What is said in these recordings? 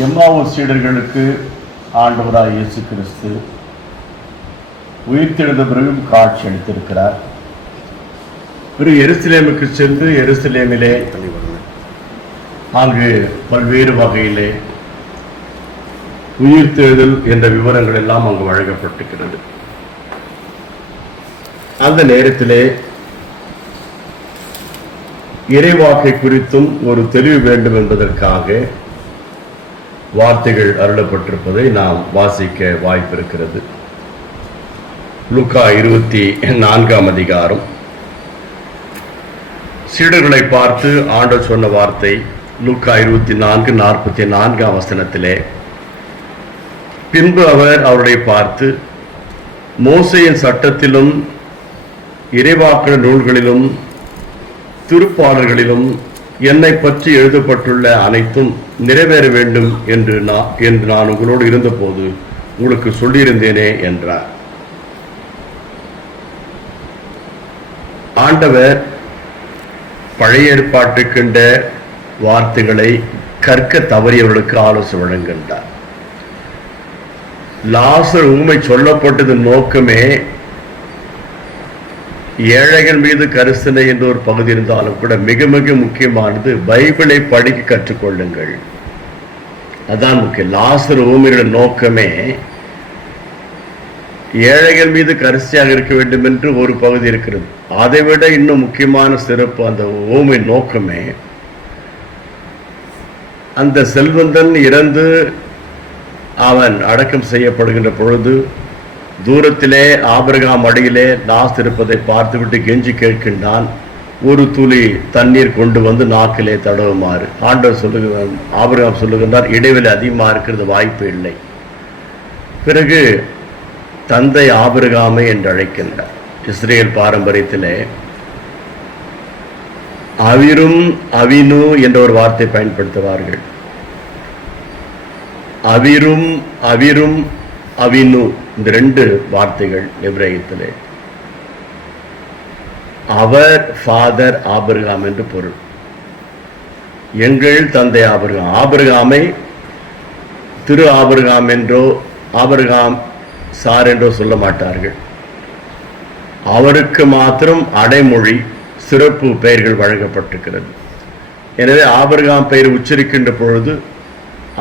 எம்மாவூர் சீடர்களுக்கு ஆண்டவராய் இயேசு கிறிஸ்து உயிர்த்தெழுந்த பிறகும் காட்சி அளித்திருக்கிறார். பிறகு எருசலேமுக்கு சென்று எருசலேமிலே அங்கு பல்வேறு வகையிலே உயிர்த்தெழுதல் என்ற விவரங்கள் எல்லாம் அங்கு வழங்கப்பட்டிருக்கிறது. அந்த நேரத்திலே இறைவாக்கை குறித்தும் ஒரு தெளிவு வேண்டும் என்பதற்காக வார்த்தைகள் அருளப்பட்டிருப்பதை நாம் வாசிக்க வாய்ப்பு இருக்கிறது. லூக்கா 24ஆம் அதிகாரம். சீடர்களை பார்த்து ஆண்டவர் சொன்ன வார்த்தை லூக்கா 24:44ஆம் வசனத்திலே, பின்பு அவர் அவர்களை பார்த்து, மோசேயின் சட்டத்திலும் இறைவாக்கினர் நூல்களிலும் திருப்பாடல்களிலும் என்னை பற்றி எழுதப்பட்டுள்ள அனைத்தும் நிறைவேற வேண்டும் என்று நான் உங்களோடு இருந்தபோது உங்களுக்கு சொல்லியிருந்தேனே என்றார். ஆண்டவர் பழைய ஏற்பாட்டுக்கின்ற வார்த்தைகளை கற்க தவறியவர்களுக்கு ஆலோசனை வழங்குகின்றார். லாசர் ஊமை சொல்லப்பட்டது நோக்கமே ஏழைகள் மீது கரிசனை என்ற ஒரு பகுதி இருந்தாலும் கூட மிக மிக முக்கியமானது பைபிளை படிக்க கற்றுக்கொள்ளுங்கள். அதான் முக்கியம். லாசர் ஊமையோட நோக்கமே ஏழைகள் மீது கரிசனையாக இருக்க வேண்டும் என்று ஒரு பகுதி இருக்கிறது. அதை விட இன்னும் முக்கியமான சிறப்பு அந்த ஊமை நோக்கமே அந்த செல்வந்தன் இறந்து அவன் அடக்கம் செய்யப்படுகின்ற பொழுது தூரத்திலே ஆபிரகாம் அடியிலே லாசர் இருப்பதை பார்த்துவிட்டு கெஞ்சி கேட்கின்றான், ஒரு துளி தண்ணீர் கொண்டு வந்து நாக்கிலே தடவுமாறு. ஆண்டவர் ஆபிரகாம் சொல்லுகின்றார், இடைவெளி அதிகமாக இருக்கிறது, வாய்ப்பு இல்லை. பிறகு தந்தை ஆபிரகாமை என்று அழைக்கின்றார். இஸ்ரேல் பாரம்பரியத்திலே அவிரும் அவினு என்ற ஒரு வார்த்தை பயன்படுத்துவார்கள். அவிரும் அவிரும் அவினு, இந்த ரெண்டு வார்த்தைகள் எபிரேயத்திலே. அவர் ஃபாதர் ஆபிரகாம் என்று பொருள். எங்கள் தந்தை ஆபிரகாம். ஆபிரகாமை திரு ஆபிரகாம் என்றோ ஆபிரகாம் சார் என்றோ சொல்ல மாட்டார்கள். அவருக்கு மாத்திரம் அடைமொழி சிறப்பு பெயர்கள் வழங்கப்பட்டிருக்கிறது. எனவே ஆபிரகாம் பெயர் உச்சரிக்கின்ற பொழுது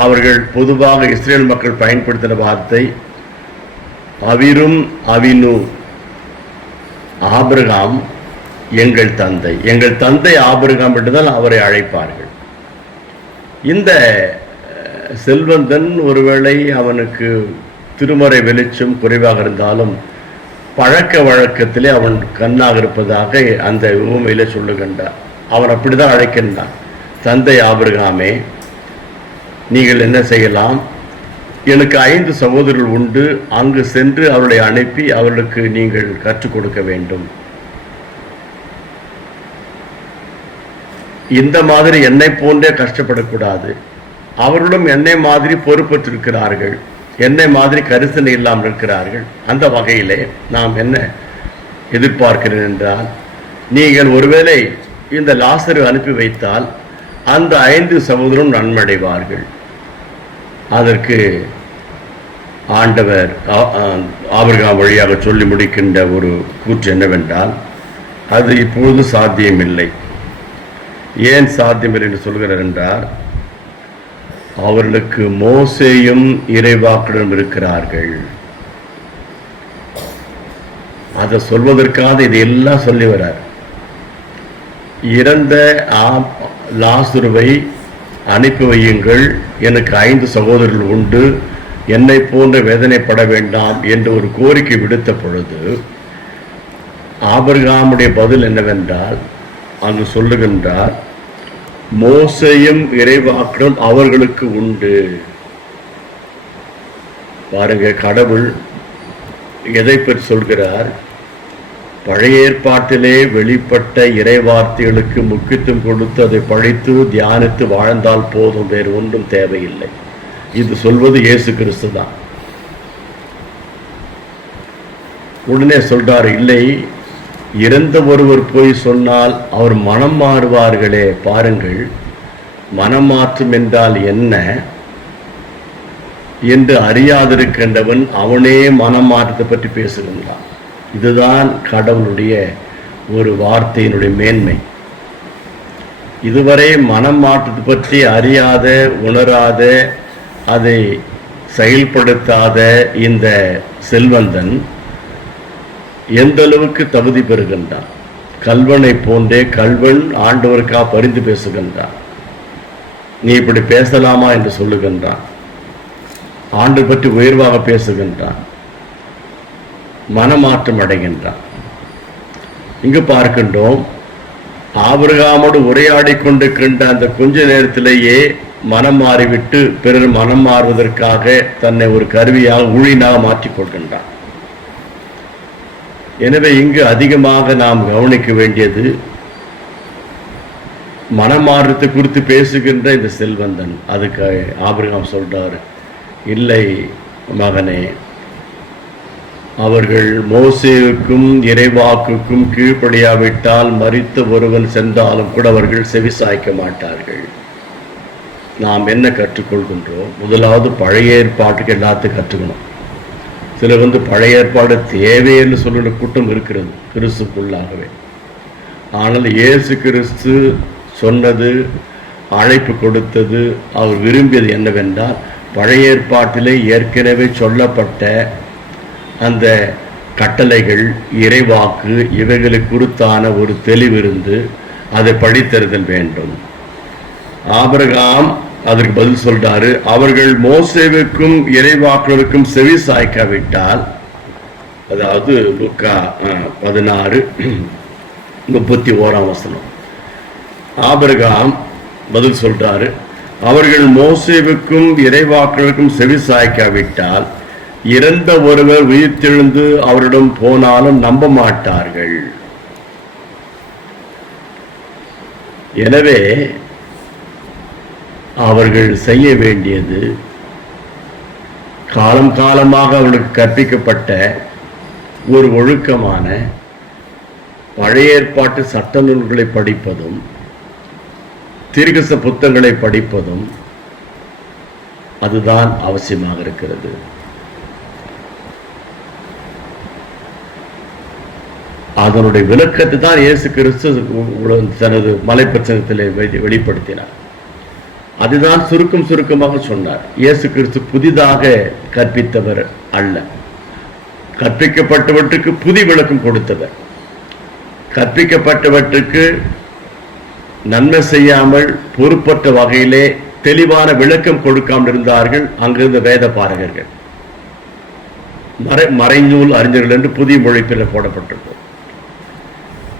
அவர்கள் பொதுவாக இஸ்ரேல் மக்கள் பயன்படுத்தின வார்த்தை அவிரும் அவினு. ஆபிரகாம் எங்கள் தந்தை, எங்கள் தந்தை ஆபிரகாம் என்றுதான் அவரை அழைப்பார்கள். இந்த செல்வந்தன் ஒருவேளை அவனுக்கு திருமறை வெளிச்சம் குறைவாக இருந்தாலும் பழக்க வழக்கத்திலே அவன் கண்ணாக இருப்பதாக அந்த ஊமையிலே சொல்லுகின்றார். அவன் அப்படிதான் அழைக்கின்றான். தந்தை ஆபிரகாமே, நீங்கள் என்ன செய்யலாம், எனக்கு 5 சகோதரர்கள் உண்டு, அங்கு சென்று அவர்களை அனுப்பி அவர்களுக்கு நீங்கள் கற்றுக் கொடுக்க வேண்டும். இந்த மாதிரி என்னை போன்றே கஷ்டப்படக்கூடாது. அவர்களும் என்னை மாதிரி பொறுப்பற்றிருக்கிறார்கள், என்னை மாதிரி கரிசனை இல்லாமல் இருக்கிறார்கள். அந்த வகையிலே நாம் என்ன எதிர்பார்க்கிறேன் என்றால், நீங்கள் ஒருவேளை இந்த லாசரை அனுப்பி வைத்தால் அந்த 5 சகோதரரும் நன்மடைவார்கள். அதற்கு ஆண்டவர் ஆபிரகாம் வழியாக சொல்லி முடிக்கின்ற ஒரு கூற்று என்னவென்றால், அது இப்பொழுது சாத்தியமில்லை. ஏன் சாத்தியமில்லை என்று சொல்கிறார் என்றால், அவர்களுக்கு மோசேயும் இறைவாக்கினரும் இருக்கிறார்கள். அதை சொல்வதற்காக இதையெல்லாம் சொல்லி வரார். இறந்த லாசருவை அனுப்பி வையுங்கள், எனக்கு 5 சகோதரர்கள் உண்டு, என்னை போன்ற வேதனைப்பட வேண்டாம் என்று ஒரு கோரிக்கை விடுத்த பொழுது ஆபிரகாமுடைய பதில் என்னவென்றால், அங்கு சொல்லுகின்றார், மோசேயும் இறைவாக்கினரும் அவர்களுக்கு உண்டு. பாருங்க, கடவுள் எதை பற்றி சொல்கிறார்? பழைய ஏற்பாட்டிலே வெளிப்பட்ட இறைவார்த்தைகளுக்கு முக்கியத்துவம் கொடுத்து அதை படித்து தியானித்து வாழ்ந்தால் போதும், வேறு ஒன்றும் தேவையில்லை. இது சொல்வது இயேசு கிறிஸ்து தான். உடனே சொல்றார், இல்லை, இறந்த ஒருவர் போய் சொன்னால் அவர் மனம் மாறுவார்களே. பாருங்கள், மனம் மாற்றம் என்றால் என்ன? என்று அறியாதிருக்கின்றவன் அவனே மனம் மாற்றத்தை பற்றி பேசுகின்றான். இதுதான் கடவுளுடைய ஒரு வார்த்தையினுடைய மேன்மை. இதுவரை மனம் மாற்றத்தை பற்றி அறியாத, உணராத, அதை செயல்படுத்தாத இந்த செல்வந்தன் எந்த அளவுக்கு தகுதி பெறுகின்றான். கல்வனை போன்றே கல்வன் ஆண்டவருக்காக பரிந்து பேசுகின்றான். நீ இப்படி பேசலாமா என்று சொல்லுகின்றான். ஆண்டு பற்றி உயர்வாக பேசுகின்றான். மனமாற்றம் அடைகின்றான். இங்கு பார்க்கின்றோம், ஆபிரகாமோடு உரையாடி கொண்டிருக்கின்ற அந்த கொஞ்ச நேரத்திலேயே மனம் மாறிவிட்டு பிறர் மனம் மாறுவதற்காக தன்னை ஒரு கருவியாக ஊழியனாக மாற்றிக் கொள்கின்றான். எனவே இங்கு அதிகமாக நாம் கவனிக்க வேண்டியது மனமாற்றத்தை குறித்து பேசுகின்ற இந்த செல்வந்தன். அதுக்கு ஆபிரகாம் சொல்றாரு, இல்லை மகனே, அவர்கள் மோசேவுக்கும் இறைவாக்குக்கும் கீழ்ப்படியாவிட்டால் மரித்த ஒருவன் சென்றாலும் கூட அவர்கள் செவிசாய்க்க மாட்டார்கள். நாம் என்ன கற்றுக்கொள்கின்றோம்? முதலாவது பழைய ஏற்பாட்டுக்கு எல்லாத்தையும் கற்றுக்கணும். சிலர் பழைய ஏற்பாடு தேவைன்னு சொல்லுற கூட்டம் இருக்கிறது கிறிஸ்துக்குள்ளாகவே. ஆனால் இயேசு கிறிஸ்து சொன்னது, அழைப்பு கொடுத்தது, அவர் விரும்பியது என்னவென்றால், பழைய ஏற்பாட்டிலே ஏற்கனவே சொல்லப்பட்ட அந்த கட்டளைகள், இறைவாக்கு, இவைகளுக்கு குறித்தான ஒரு தெளிவிருந்து அதை படித்தறிதல் வேண்டும். ஆபிரகாம் அதற்கு பதில் சொல்றாரு, அவர்கள் மோசேவுக்கும் இறைவாக்குகளுக்கும் செவி சாய்க்காவிட்டால், அதாவது லூக்கா 16:31. ஆபிரகாம் பதில் சொல்றாரு, அவர்கள் மோசேவுக்கும் இறைவாக்குகளுக்கும் செவி சாய்க்காவிட்டால் இறந்த ஒருவர் உயிர்த்தெழுந்து அவரிடம் போனாலும் நம்ப மாட்டார்கள். எனவே அவர்கள் செய்ய வேண்டியது, காலம் காலமாக அவர்களுக்கு கற்பிக்கப்பட்ட ஒரு ஒழுக்கமான பழைய ஏற்பாட்டு சட்ட நூல்களை படிப்பதும், தீர்க்கதரிசன புத்தகங்களை படிப்பதும் அதுதான் அவசியமாக இருக்கிறது. அதனுடைய விளக்கத்தை தான் இயேசு கிறிஸ்து தனது மலை பிரசங்கத்திலே வெளிப்படுத்தினார். அதுதான் சுருக்கமாக சொன்னார். இயேசு கிறிஸ்து புதிதாக கற்பித்தவர் அல்ல, கற்பிக்கப்பட்டவற்றுக்கு புதிய விளக்கம் கொடுத்தவர். கற்பிக்கப்பட்டவற்றுக்கு நன்மை செய்யாமல் பொறுப்பற்ற வகையிலே தெளிவான விளக்கம் கொடுக்காமல் இருந்தார்கள் அங்கிருந்த வேத பாரகர்கள். மறைநூல் அறிஞர்கள் என்று புதிய மொழிப்பில் போடப்பட்டிருக்கும்.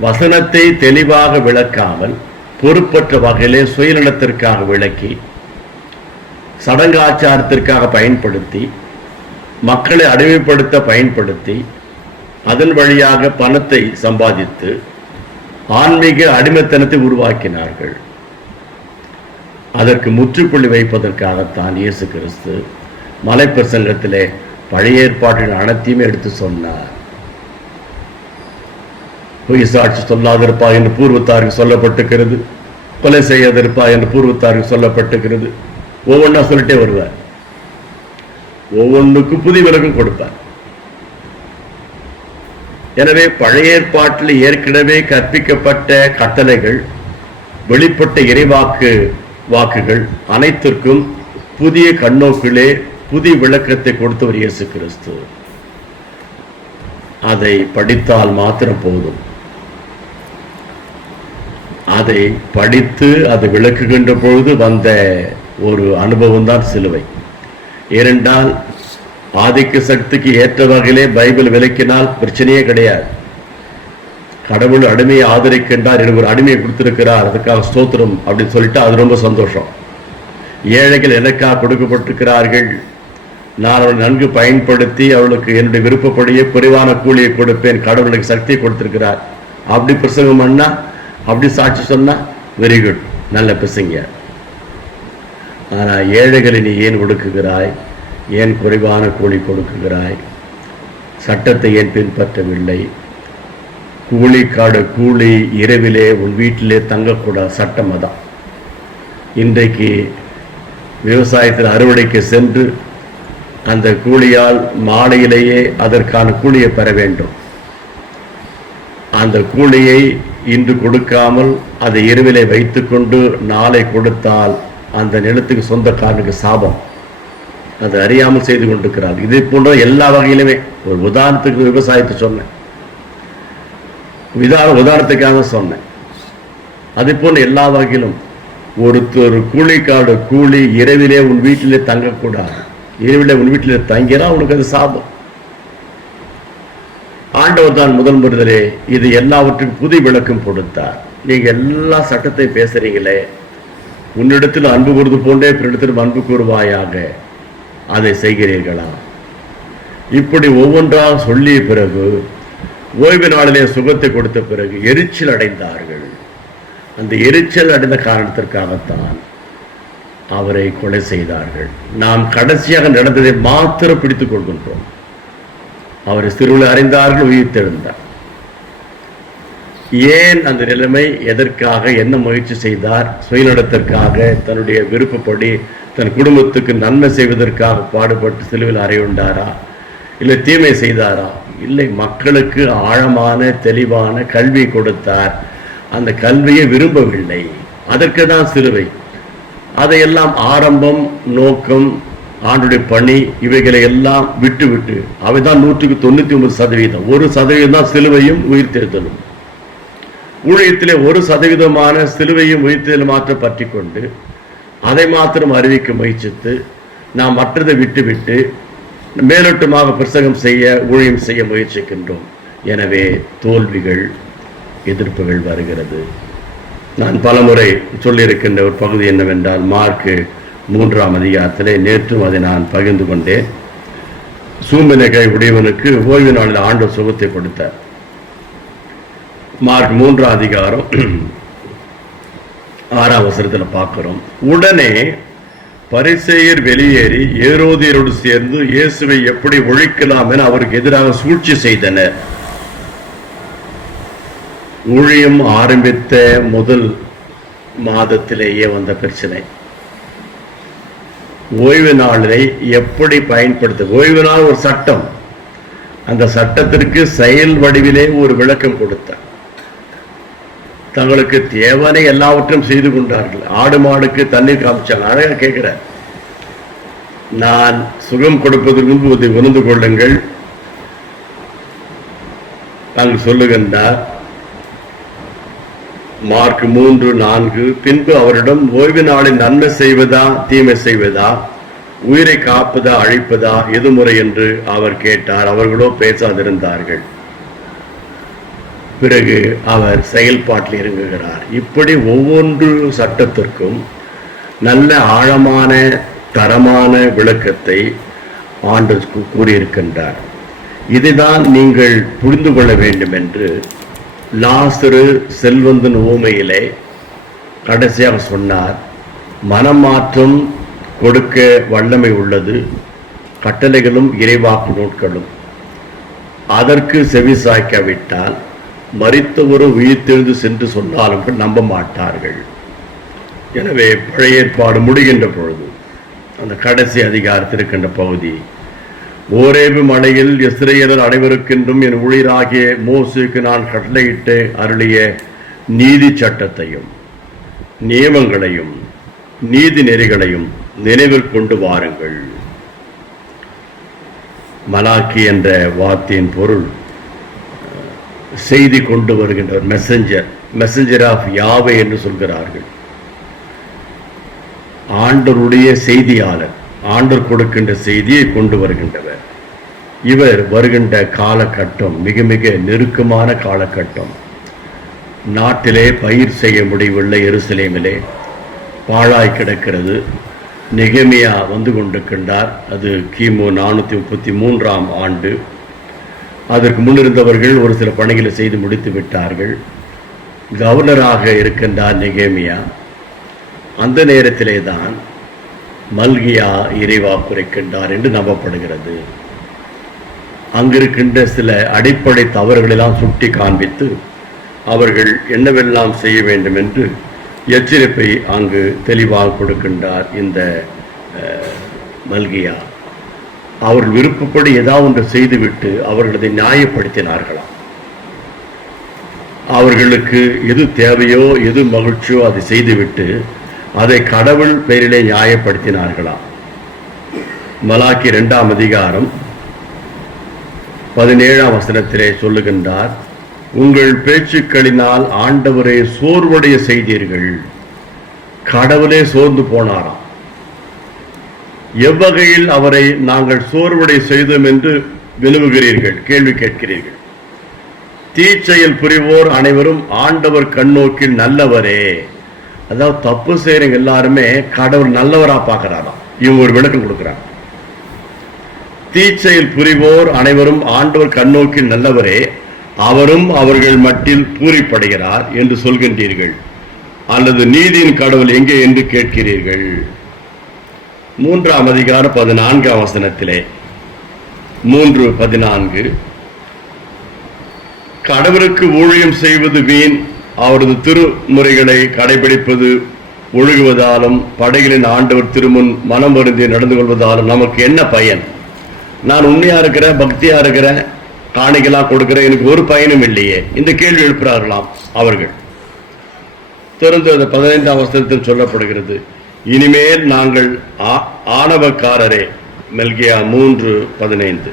வசனத்தை தெளிவாக விளக்காமல் பொறுப்பற்ற வகையிலே சுயநலத்திற்காக விளக்கி, சடங்காச்சாரத்திற்காக பயன்படுத்தி, மக்களை அடிமைப்படுத்த பயன்படுத்தி, அதன் வழியாக பணத்தை சம்பாதித்து ஆன்மீக அடிமைத்தனத்தை உருவாக்கினார்கள். அதற்கு முற்றுப்புள்ளி வைப்பதற்காகத்தான் இயேசு கிறிஸ்து மலை பிரசங்கத்திலே பழைய ஏற்பாட்டின் அனைத்தையுமே எடுத்து சொன்னார். பொய் சாட்சி சொல்லாதிருப்பா என்று பூர்வத்தாருக்கு சொல்லப்பட்டிருக்கிறது, கொலை செய்யாதிருப்பா என்று பூர்வத்தாருக்கு சொல்லப்பட்டிருக்கிறது. ஒவ்வொன்றா சொல்லிட்டே வருவார். ஒவ்வொன்றுக்கும் புதிய விளக்கம் கொடுப்பார். எனவே பழைய ஏற்பாட்டில் ஏற்கனவே கற்பிக்கப்பட்ட கட்டளைகள், வெளிப்பட்ட வாக்குகள் அனைத்திற்கும் புதிய கண்ணோக்கிலே புதிய விளக்கத்தை கொடுத்தவர் இயேசு கிறிஸ்து. அதை படித்தால் மாத்திரம் போதும். அதை படித்து அதை விளக்குகின்ற பொழுது வந்த ஒரு அனுபவம் தான் சிலுவை. ஏனென்றால் ஆதிக்க சக்திக்கு ஏற்ற வகையிலே பைபிள் விளக்கினால் பிரச்சனையே கிடையாது. கடவுள் அடிமையை ஆதரிக்கின்றார், எனக்கு ஒரு அடிமையை கொடுத்திருக்கிறார், அதுக்காக ஸ்தோத்திரம் அப்படின்னு சொல்லிட்டு அது ரொம்ப சந்தோஷம். ஏழைகள் எனக்காக கொடுக்கப்பட்டிருக்கிறார்கள், நான் அவளை நன்கு பயன்படுத்தி அவளுக்கு என்னுடைய விருப்பப்படியே குறைவான கூலியை கொடுப்பேன், கடவுளுக்கு சக்தியை கொடுத்திருக்கிறார் அப்படி பிரசங்கம் பண்ணா, அப்படி சாட்சி சொன்னா வெரி குட், நல்ல பிரசங்க. ஆனால் ஏழைகளை நீ ஏன் ஒடுக்குகிறாய், ஏன் குறைவான கூலி கொடுக்குகிறாய், சட்டத்தை ஏன் பின்பற்றவில்லை, கூலி இரவிலே உன் வீட்டிலே தங்கக்கூடாது, சட்டம் அதான். இன்றைக்கு விவசாயத்தில் அறுவடைக்கு சென்று அந்த கூலியால் மாலையிலேயே அதற்கான கூலியை பெற வேண்டும். அந்த கூலியை இன்று கொடுக்காமல் அதை இரவிலே வைத்துக்கொண்டு நாளை கொடுத்தால் அந்த நிலத்துக்கு சொந்தக்காரனுக்கு சாபம். அது அறியாமல் செய்து கொண்டிருக்கிறார். இது போன்ற எல்லா வகையிலுமே, ஒரு உதாரணத்துக்கு விவசாயத்தை சொன்னேன், உதாரணத்துக்காக சொன்னேன். அது போன்ற எல்லா வகையிலும் ஒரு கூலிக்காடு கூலி இரவிலே உன் வீட்டிலே தங்கக்கூடாது. இரவிலே உன் வீட்டிலே தங்கினா உனக்கு அது சாபம். ஆண்டவர் தான் முதல் முறையிலே இது எல்லாவற்றுக்கும் புது விளக்கம் கொடுத்தார். நீங்க எல்லா சட்டத்தையும் பேசுறீங்களே, உன்னிடத்தில் அன்பு கூறுவது போன்றே பிறரிடத்திலும் அன்பு கூறுவாயாக, அதை செய்கிறீர்களா? இப்படி ஒவ்வொன்றாக சொல்லிய பிறகு ஓய்வு நாளிலே சுகத்தை கொடுத்த பிறகு எரிச்சல் அடைந்தார்கள். அந்த எரிச்சல் அடைந்த காரணத்திற்காகத்தான் அவரை கொலை செய்தார்கள். நாம் கடைசியாக நடந்ததை மாத்திரம் பிடித்துக் கொள்கின்றோம். அவரை சிறுவில் அறிந்தார்கள், உயிர்த்தெழுந்தார். ஏன் அந்த நிலைமை, எதற்காக, என்ன முயற்சி செய்தார்? சுயநலத்திற்காக, தன்னுடைய விருப்பப்படி தன் குடும்பத்துக்கு நன்மை செய்வதற்காக பாடுபட்டு சிலுவில் அறையுண்டாரா? இல்லை தீமை செய்தாரா? இல்லை, மக்களுக்கு ஆழமான தெளிவான கல்வி கொடுத்தார். அந்த கல்வியை விரும்பவில்லை, அதற்கு தான் சிலுவை. அதையெல்லாம் ஆரம்பம், நோக்கம், ஆண்டுடைய பணி, இவைகளை எல்லாம் விட்டு விட்டு அவைதான் 199%. 1% தான் சிலுவையும் உயிர்த்தெழுதலும். ஊழியத்திலே 1% சிலுவையும் உயிர்த்தெழுதலும் மாற்றம் பற்றி கொண்டு அதை மாத்திரம் அறிவிக்க முயற்சித்து நாம் மற்றதை விட்டுவிட்டு மேலோட்டமாக பிரசங்கம் செய்ய, ஊழியம் செய்ய முயற்சிக்கின்றோம். எனவே தோல்விகள், எதிர்ப்புகள் வருகிறது. நான் பலமுறை சொல்லியிருக்கின்ற ஒரு பகுதி என்னவென்றால், மார்க்கு 3ஆம் அதிகாரத்திலே நேற்றும் அதை நான் பகிர்ந்து கொண்டேன். சூம்பினகை உடையவனுக்கு ஓய்வு நாளில் ஆண்டவர் சுகத்தை கொடுத்தார். மார்க் 3ஆம் அதிகாரம் 6ஆம் வசனத்தில் பார்க்கிறோம். உடனே பரிசேயர் வெளியேறி ஏரோதியரோடு சேர்ந்து இயேசுவை எப்படி ஒழிக்கலாம் என அவருக்கு எதிராக சூழ்ச்சி செய்தனர். ஊழியம் ஆரம்பித்த முதல் மாதத்திலேயே வந்த பிரச்சனை. ஓய்வு நாளை எப்படி பயன்படுத்த, ஓய்வு நாள் ஒரு சட்டம், அந்த சட்டத்திற்கு செயல் வடிவிலே ஒரு விளக்கம் கொடுத்தார். தங்களுக்கு தேவனை எல்லாவற்றையும் செய்து கொண்டார்கள். ஆடு மாடுக்கு தண்ணீர் காமிச்சாங்க. அழகா கேட்கிற, நான் சுகம் கொடுப்பதற்கு முன்பு அதை உணர்ந்து கொள்ளுங்கள் அங்கு சொல்லுகின்றார். மார்க் 3:4. பின்பு அவரிடம், ஓய்வு நாளில் நன்மை செய்வதா தீமை செய்வதா, உயிரை காப்பதா அழிப்பதா, எது முறை என்று அவர் கேட்டார். அவர்களோ பேசாதிருந்தார்கள். பிறகு அவர் செயல்பாட்டில் இறங்குகிறார். இப்படி ஒவ்வொன்று சட்டத்திற்கும் நல்ல ஆழமான தரமான விளக்கத்தை ஆண்டவர் கூறியிருக்கின்றார். இதைதான் நீங்கள் புரிந்து கொள்ள வேண்டும் என்று லாசரு செல்வந்தன் ஊமையிலே கடைசியாக சொன்னார். மனமாற்றம் கொடுக்க வல்லமை உள்ளது, கட்டளைகளும் இறைவாக்கு நூட்களும். அதற்கு செவிசாய்க்காவிட்டால் மரித்தவரு உயிர்த்தெழுந்து சென்று சொன்னாலும் நம்ப மாட்டார்கள். எனவே பழைய ஏற்பாடு முடிகின்ற பொழுது அந்த கடைசி அதிகாரத்தில் இருக்கின்ற பகுதி, ஓரேபு மலையில் இஸ்ரவேலர் அனைவருக்கென்றும் என் ஊழியராகிய மோசேக்கு நான் கட்டளையிட்டு அருளிய நீதி சட்டத்தையும் நியமங்களையும் நீதி நெறிகளையும் நினைவில் கொண்டு வாருங்கள். மலாக்கி என்ற வார்த்தையின் பொருள் செய்தி கொண்டு வருகின்றவர், மெசஞ்சர் ஆஃப் யாவே என்று சொல்கிறார்கள். ஆண்டவருடைய செய்தியாளர், ஆண்டவர் கொடுக்கின்ற செய்தியை கொண்டு வருகின்றவர். இவர் வருகின்ற காலகட்டம் மிக மிக நெருக்கமான காலகட்டம். நாட்டிலே பயிர் செய்ய முடியவில்லை, எருசலேமிலே பாழாய் கிடக்கிறது. நெகேமியா வந்து கொண்டிருக்கின்றார். அது கிமு 433ஆம் ஆண்டு. அதற்கு முன்னிருந்தவர்கள் ஒரு சில பணிகளை செய்து முடித்து விட்டார்கள். கவர்னராக இருக்கின்றார் நெகேமியா. அந்த நேரத்திலே தான் மல்கியா இறைவாக்குரைக்கின்றார் என்று நம்பப்படுகிறது. அங்கிருக்கின்ற சில அடிப்படை தவறுகளெல்லாம் சுட்டி காண்பித்து அவர்கள் என்னவெல்லாம் செய்ய வேண்டும் என்று எச்சரிப்பை அங்கு தெளிவாக கொடுக்கின்றார் இந்த மல்கியா. அவர்கள் விருப்பப்படி ஏதாவது ஒன்று செய்துவிட்டு அவர்கள் அதை நியாயப்படுத்தினார்களாம். அவர்களுக்கு எது தேவையோ எது மகிழ்ச்சியோ அதை செய்துவிட்டு அதை கடவுள் பெயரிலே நியாயப்படுத்தினார்களாம். மலாக்கி 2ஆம் அதிகாரம் 17ஆம் வசனத்திலே சொல்லுகின்றார், உங்கள் பேச்சுக்களினால் ஆண்டவரை சோர்வடைய செய்தீர்கள். கடவுளே சோர்ந்து போனாராம். எவ்வகையில் அவரை நாங்கள் சோர்வடை செய்தோம் என்று வினவுகிறீர்கள், கேள்வி கேட்கிறீர்கள். தீச்செயல் புரிவோர் அனைவரும் ஆண்டவர் கண்ணோக்கில் நல்லவரே. அதாவது தப்பு செய்யறவங்க எல்லாருமே கடவுள் நல்லவரா பார்க்கிறாராம். இவங்க ஒரு விளக்கம் கொடுக்கிறாங்க. தீச்செயல் புரிவோர் அனைவரும் ஆண்டவர் கண்ணோக்கில் நல்லவரே, அவரும் அவர்கள் மட்டில் பூரிப்படைகிறார் என்று சொல்கின்றீர்கள். அல்லது நீதியின் கடவுள் எங்கே என்று கேட்கிறீர்கள். 3ஆம் அதிகாரம் 14ஆம் வசனத்திலே 3:14, கடவுளுக்கு ஊழியம் செய்வது வீண், அவரது திருமுறைகளை கடைபிடிப்பது ஒழுகுவதாலும் படைகளின் ஆண்டவர் திருமுன் மனம் வருந்தி நடந்து கொள்வதாலும் நமக்கு என்ன பயன்? நான் உண்மையா இருக்கிறேன், பக்தியா இருக்கிறேன், காணிக்கலாம் கொடுக்கிறேன், எனக்கு ஒரு பயனும் இல்லையே. இந்த கேள்வி எழுப்புகிறார்களாம் அவர்கள். தொடர்ந்து 15ஆம் வசனத்தில் சொல்லப்படுகிறது, இனிமேல் நாங்கள் ஆணவக்காரரே, மெல்கியா 3:15,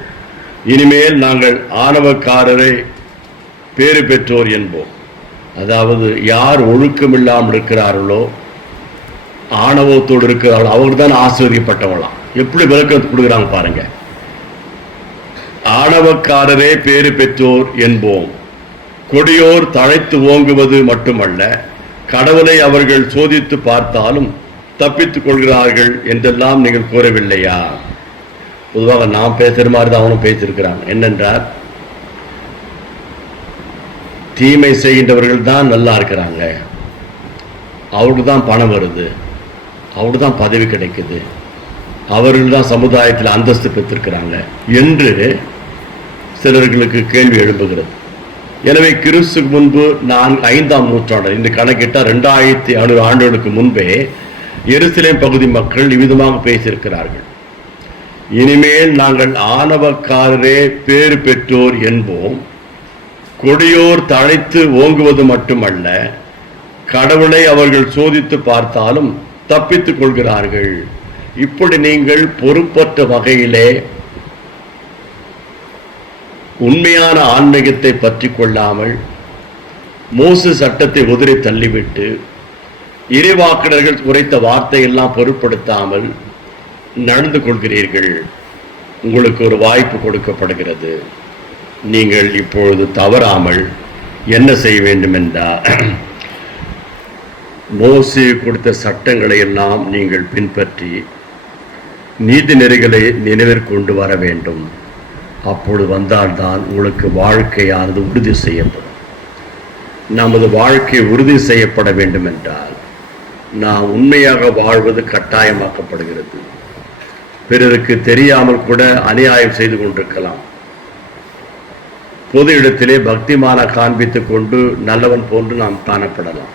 இனிமேல் நாங்கள் ஆணவக்காரரை பேறு பெற்றோர் என்போம். அதாவது யார் ஒழுக்கம் இல்லாமல் இருக்கிறார்களோ, ஆணவத்தோடு இருக்கிறார்களோ அவர்கள் தான் ஆசீர்வதிக்கப்பட்டவர்களாம். எப்படி விளக்கம் கொடுக்குறாங்க பாருங்க. ஆணவக்காரரே பேறு பெற்றோர் என்போம். கொடியோர் தழைத்து ஓங்குவது மட்டுமல்ல, கடவுளை அவர்கள் சோதித்து பார்த்தாலும் தப்பித்துக் கொள்கிறார்கள் என்றெல்லாம் நீங்கள் கூறவில்லையா? பொதுவாக நாம் பேசுகிற மாதிரி தான் அவனும் பேசியிருக்கிறான். என்னென்றால், தீமை செய்கின்றவர்கள் தான் நல்லா இருக்கிறாங்க, அவருக்கு தான் பணம் வருது, அவருக்கு தான் பதவி கிடைக்குது, அவர்கள் தான் சமுதாயத்தில் அந்தஸ்து பெற்றிருக்கிறாங்க என்று சிலர்களுக்கு கேள்வி எழுப்புகிறது. எனவே கிறிஸ்துக்கு முன்பு 5ஆம் நூற்றாண்டு, இந்த கணக்கிட்டால் 2500 ஆண்டுகளுக்கு முன்பே எருசலேம் பகுதி மக்கள் இவ்விதமாக பேசியிருக்கிறார்கள். இனிமேல் நாங்கள் ஆணவக்காரரே பேறு பெற்றோர் என்போம். கொடியோர் தழைத்து ஓங்குவது மட்டுமல்ல, கடவுளை அவர்கள் சோதித்து பார்த்தாலும் தப்பித்துக் கொள்கிறார்கள். இப்படி நீங்கள் பொறுப்பற்ற வகையிலே உண்மையான ஆன்மீகத்தை பற்றி கொள்ளாமல் மோசே சட்டத்தை உதறி தள்ளிவிட்டு இறைவாக்கினர்கள் குறைத்த வார்த்தையெல்லாம் பொருட்படுத்தாமல் நடந்து கொள்கிறீர்கள். உங்களுக்கு ஒரு வாய்ப்பு கொடுக்கப்படுகிறது. நீங்கள் இப்பொழுது தவறாமல் என்ன செய்ய வேண்டும் என்றால், மோசே கொடுத்த சட்டங்களை எல்லாம் நீங்கள் பின்பற்றி நீதி நெறிகளை நினைவிற்கொண்டு வர வேண்டும். அப்பொழுது வந்தால்தான் உங்களுக்கு வாழ்க்கையானது உறுதி செய்யப்படும். நமது வாழ்க்கை உறுதி செய்யப்பட வேண்டும் என்றால் நாம் உண்மையாக வாழ்வது கட்டாயமாக்கப்படுகிறது. பிறருக்கு தெரியாமல் கூட அநியாயம் செய்து கொண்டிருக்கலாம். பொது இடத்திலே பக்திமான காண்பித்துக் கொண்டு நல்லவன் போன்று நாம் காணப்படலாம்.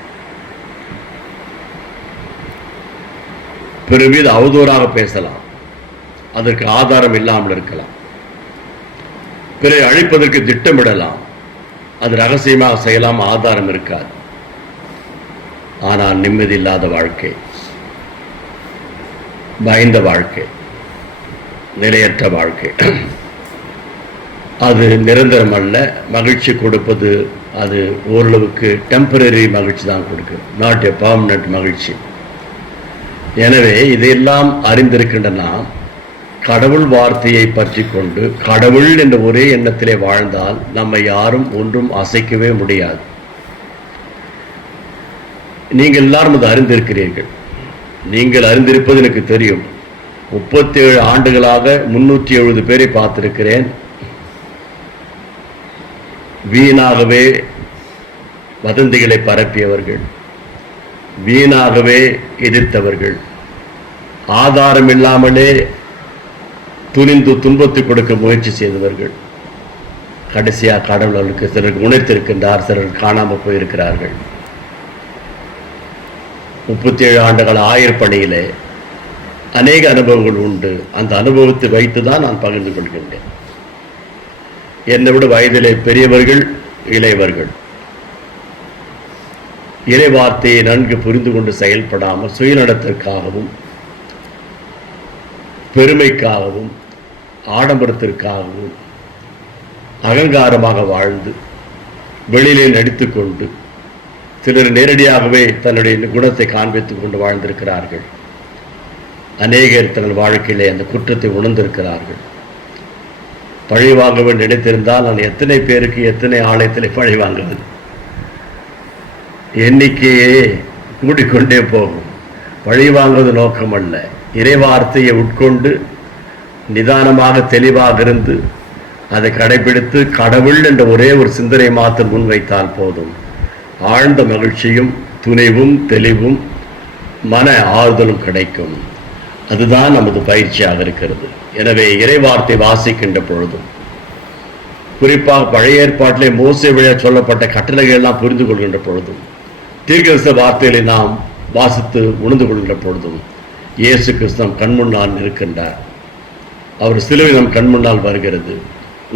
பிற மீது அவதூறாக பேசலாம், அதற்கு ஆதாரம் இல்லாமல் இருக்கலாம். பிறரை அழிப்பதற்கு திட்டமிடலாம், அது ரகசியமாக செய்யலாம், ஆதாரம் இருக்காது. ஆனால் நிம்மதி இல்லாத வாழ்க்கை, பயந்த வாழ்க்கை, நிலையற்ற வாழ்க்கை, அது நிரந்தரம் அல்ல. மகிழ்ச்சி கொடுப்பது அது ஓரளவுக்கு டெம்பரரி மகிழ்ச்சி தான் கொடுக்குது, நாட் எ பர்மனன்ட் மகிழ்ச்சி. எனவே இதையெல்லாம் அறிந்திருக்கின்ற நாம் கடவுள் வார்த்தையை பற்றி கொண்டு கடவுள் என்ற ஒரே எண்ணத்திலே வாழ்ந்தால் நம்மை யாரும் ஒன்றும் அசைக்கவே முடியாது. நீங்கள் எல்லாரும் அதை அறிந்திருக்கிறீர்கள். நீங்கள் அறிந்திருப்பது எனக்கு தெரியும். 37 ஆண்டுகளாக 370 பேரை பார்த்திருக்கிறேன். வீணாகவே வதந்திகளை பரப்பியவர்கள், வீணாகவே எதிர்த்தவர்கள், ஆதாரம் இல்லாமலே துணிந்து துன்பத்தை கொடுக்க முயற்சி செய்தவர்கள், கடைசியாக கடவுள் அவர்களுக்கு சிலருக்கு உணர்த்திருக்கின்றார், சிலர் காணாமல் போயிருக்கிறார்கள். 37 ஆண்டுகள் ஆயர் பணியிலே அநேக அனுபவங்கள் உண்டு. அந்த அனுபவத்தை வைத்து தான் நான் பகிர்ந்து கொள்கின்றேன். என்னை விட வயதிலே பெரியவர்கள், இளையவர்கள் இறை வார்த்தையை நன்கு புரிந்து கொண்டு செயல்படாமல் சுயநலத்திற்காகவும் பெருமைக்காகவும் ஆடம்பரத்திற்காகவும் அகங்காரமாக வாழ்ந்து வெளியிலே நடித்து கொண்டு சிலர் நேரடியாகவே தன்னுடைய குணத்தை காண்பித்துக் கொண்டு வாழ்ந்திருக்கிறார்கள். அநேகர் தங்கள் வாழ்க்கையிலே அந்த குற்றத்தை உணர்ந்திருக்கிறார்கள். பழி வாங்க வேண்டும் நினைத்திருந்தால் நான் எத்தனை பேருக்கு எத்தனை ஆலயத்தில் பழி வாங்குவது, எண்ணிக்கையே கூடிக்கொண்டே போகும். பழி வாங்குவது நோக்கம் அல்ல. இறைவார்த்தையை உட்கொண்டு நிதானமாக தெளிவாக இருந்து அதை கடைபிடித்து கடவுள் என்ற ஒரே ஒரு சிந்தனை மாத்திரம் முன்வைத்தால் போதும். ஆழ்ந்த மகிழ்ச்சியும் துணிவும் தெளிவும் மன ஆறுதலும் கிடைக்கும். அதுதான் நமது பயிற்சியாக இருக்கிறது. எனவே இறைவார்த்தை வாசிக்கின்ற பொழுதும், குறிப்பாக பழைய ஏற்பாட்டிலே மோசே வழியாக சொல்லப்பட்ட கட்டளைகள் எல்லாம் புரிந்து கொள்கின்ற பொழுதும், தீர்க்கதரிசன வார்த்தைகளை நாம் வாசித்து உணர்ந்து கொள்கின்ற பொழுதும், இயேசு கிறிஸ்து நம் கண்முன்னால் இருக்கின்றார். அவர் சிலுவை நம் கண்முன்னால் வருகிறது.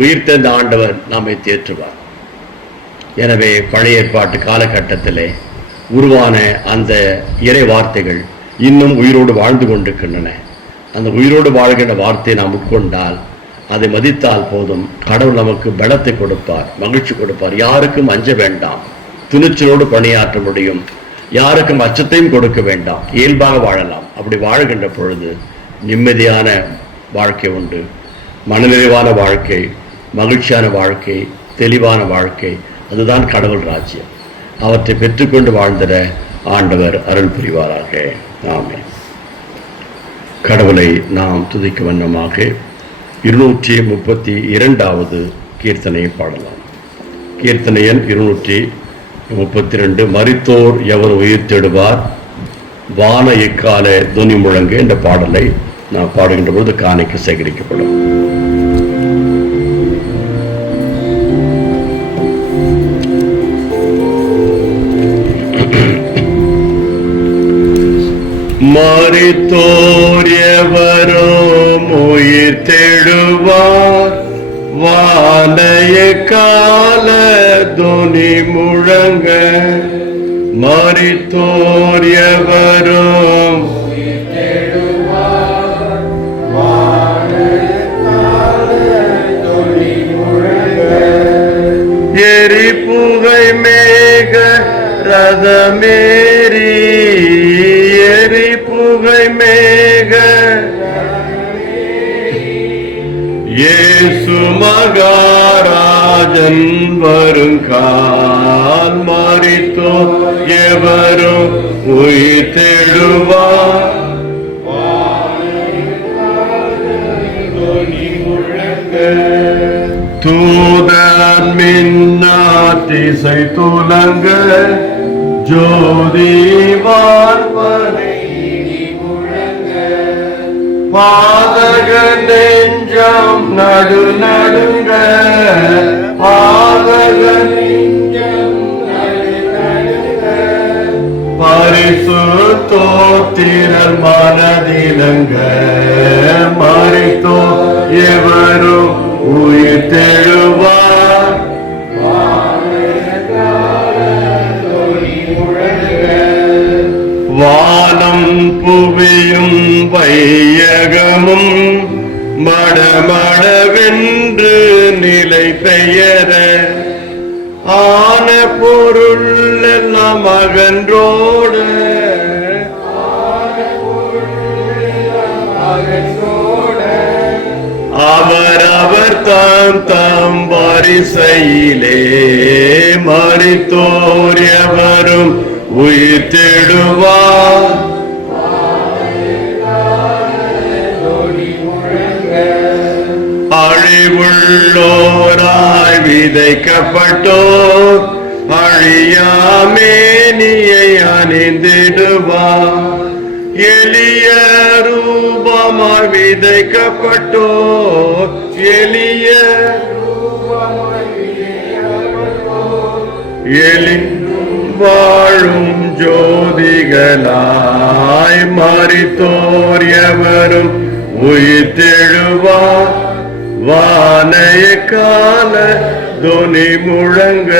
உயிர்த்தெழுந்த ஆண்டவர் நம்மை தேற்றுவார். எனவே பழைய ஏற்பாட்டு காலகட்டத்திலே உருவான அந்த இறை வார்த்தைகள் இன்னும் உயிரோடு வாழ்ந்து கொண்டிருக்கின்றன. அந்த உயிரோடு வாழ்கின்ற வார்த்தையை நாம் உட்கொண்டால், அதை மதித்தால் போதும், கடவுள் நமக்கு பலத்தை கொடுப்பார், மகிழ்ச்சி கொடுப்பார். யாருக்கும் அஞ்ச வேண்டாம், துணிச்சலோடு பணியாற்ற முடியும். யாருக்கும் அச்சத்தையும் கொடுக்க வேண்டாம், இயல்பாக வாழலாம். அப்படி வாழ்கின்ற பொழுது நிம்மதியான வாழ்க்கை உண்டு, மனநிறைவான வாழ்க்கை, மகிழ்ச்சியான வாழ்க்கை, தெளிவான வாழ்க்கை. அதுதான் கடவுள் ராஜ்யம். அவற்றை பெற்றுக்கொண்டு வாழ்ந்திட ஆண்டவர் அருள் புரிவாராக. ஆமென். கடவுளை நாம் துதிக்க வண்ணமாக 232வது கீர்த்தனையை பாடலாம். கீர்த்தனை எண் 232. மரித்தோர் எவர் உயிர் தேடுவார், வான எக்கால துணி முழங்க என்ற பாடலை நாம் பாடுகின்ற போது காணிக்கை சேகரிக்கப்படும். மரித்தோர் எவரும் உயிர் தேடுவார், வானைய கால துணி முழங்க. மரித்தோர் எவரும் உயிர் தேடுவார், வானைய கால துணி முழங்க. எரிபுகை மேக ரதமேறி, எரிபுகை மேக இயேசு மகாராஜன் வருங்கால். மரித்தோர் எவரும் உயிர் தேடுவார், தூதன் மின்னாத்திசை துலங்க, ஜோதி வார்வனை முழங்க. பாதக நெஞ்சம் நடு நடுங்க, பாதக நெஞ்சம் நடு நடுங்க. பரிசுத்தோர் திரள் மனதிலங்க, மரித்தோர் எவரும் உயிர் தேடுவார், வானம் புவியும் வையகமும் மடமடவென்று நிலை பெயர. ஆன பொருள் எல்லாம் அகன்றோட, அவர் தாம் தாம் வரிசையிலே. மரித்தோர் எவரும் உயிர் தேடுவார், அழிவுள்ளோராய் விதைக்கப்பட்டோர் அழியாமேனியை அணிந்திடுவார். எளிய ரூபமாய் விதைக்கப்பட்டோர், எளிய வாழும் ஜோதிகளாய் மரித்தோர் எவரும் உயிர்த்தெழுவார். வானைய கால துனி முழங்க.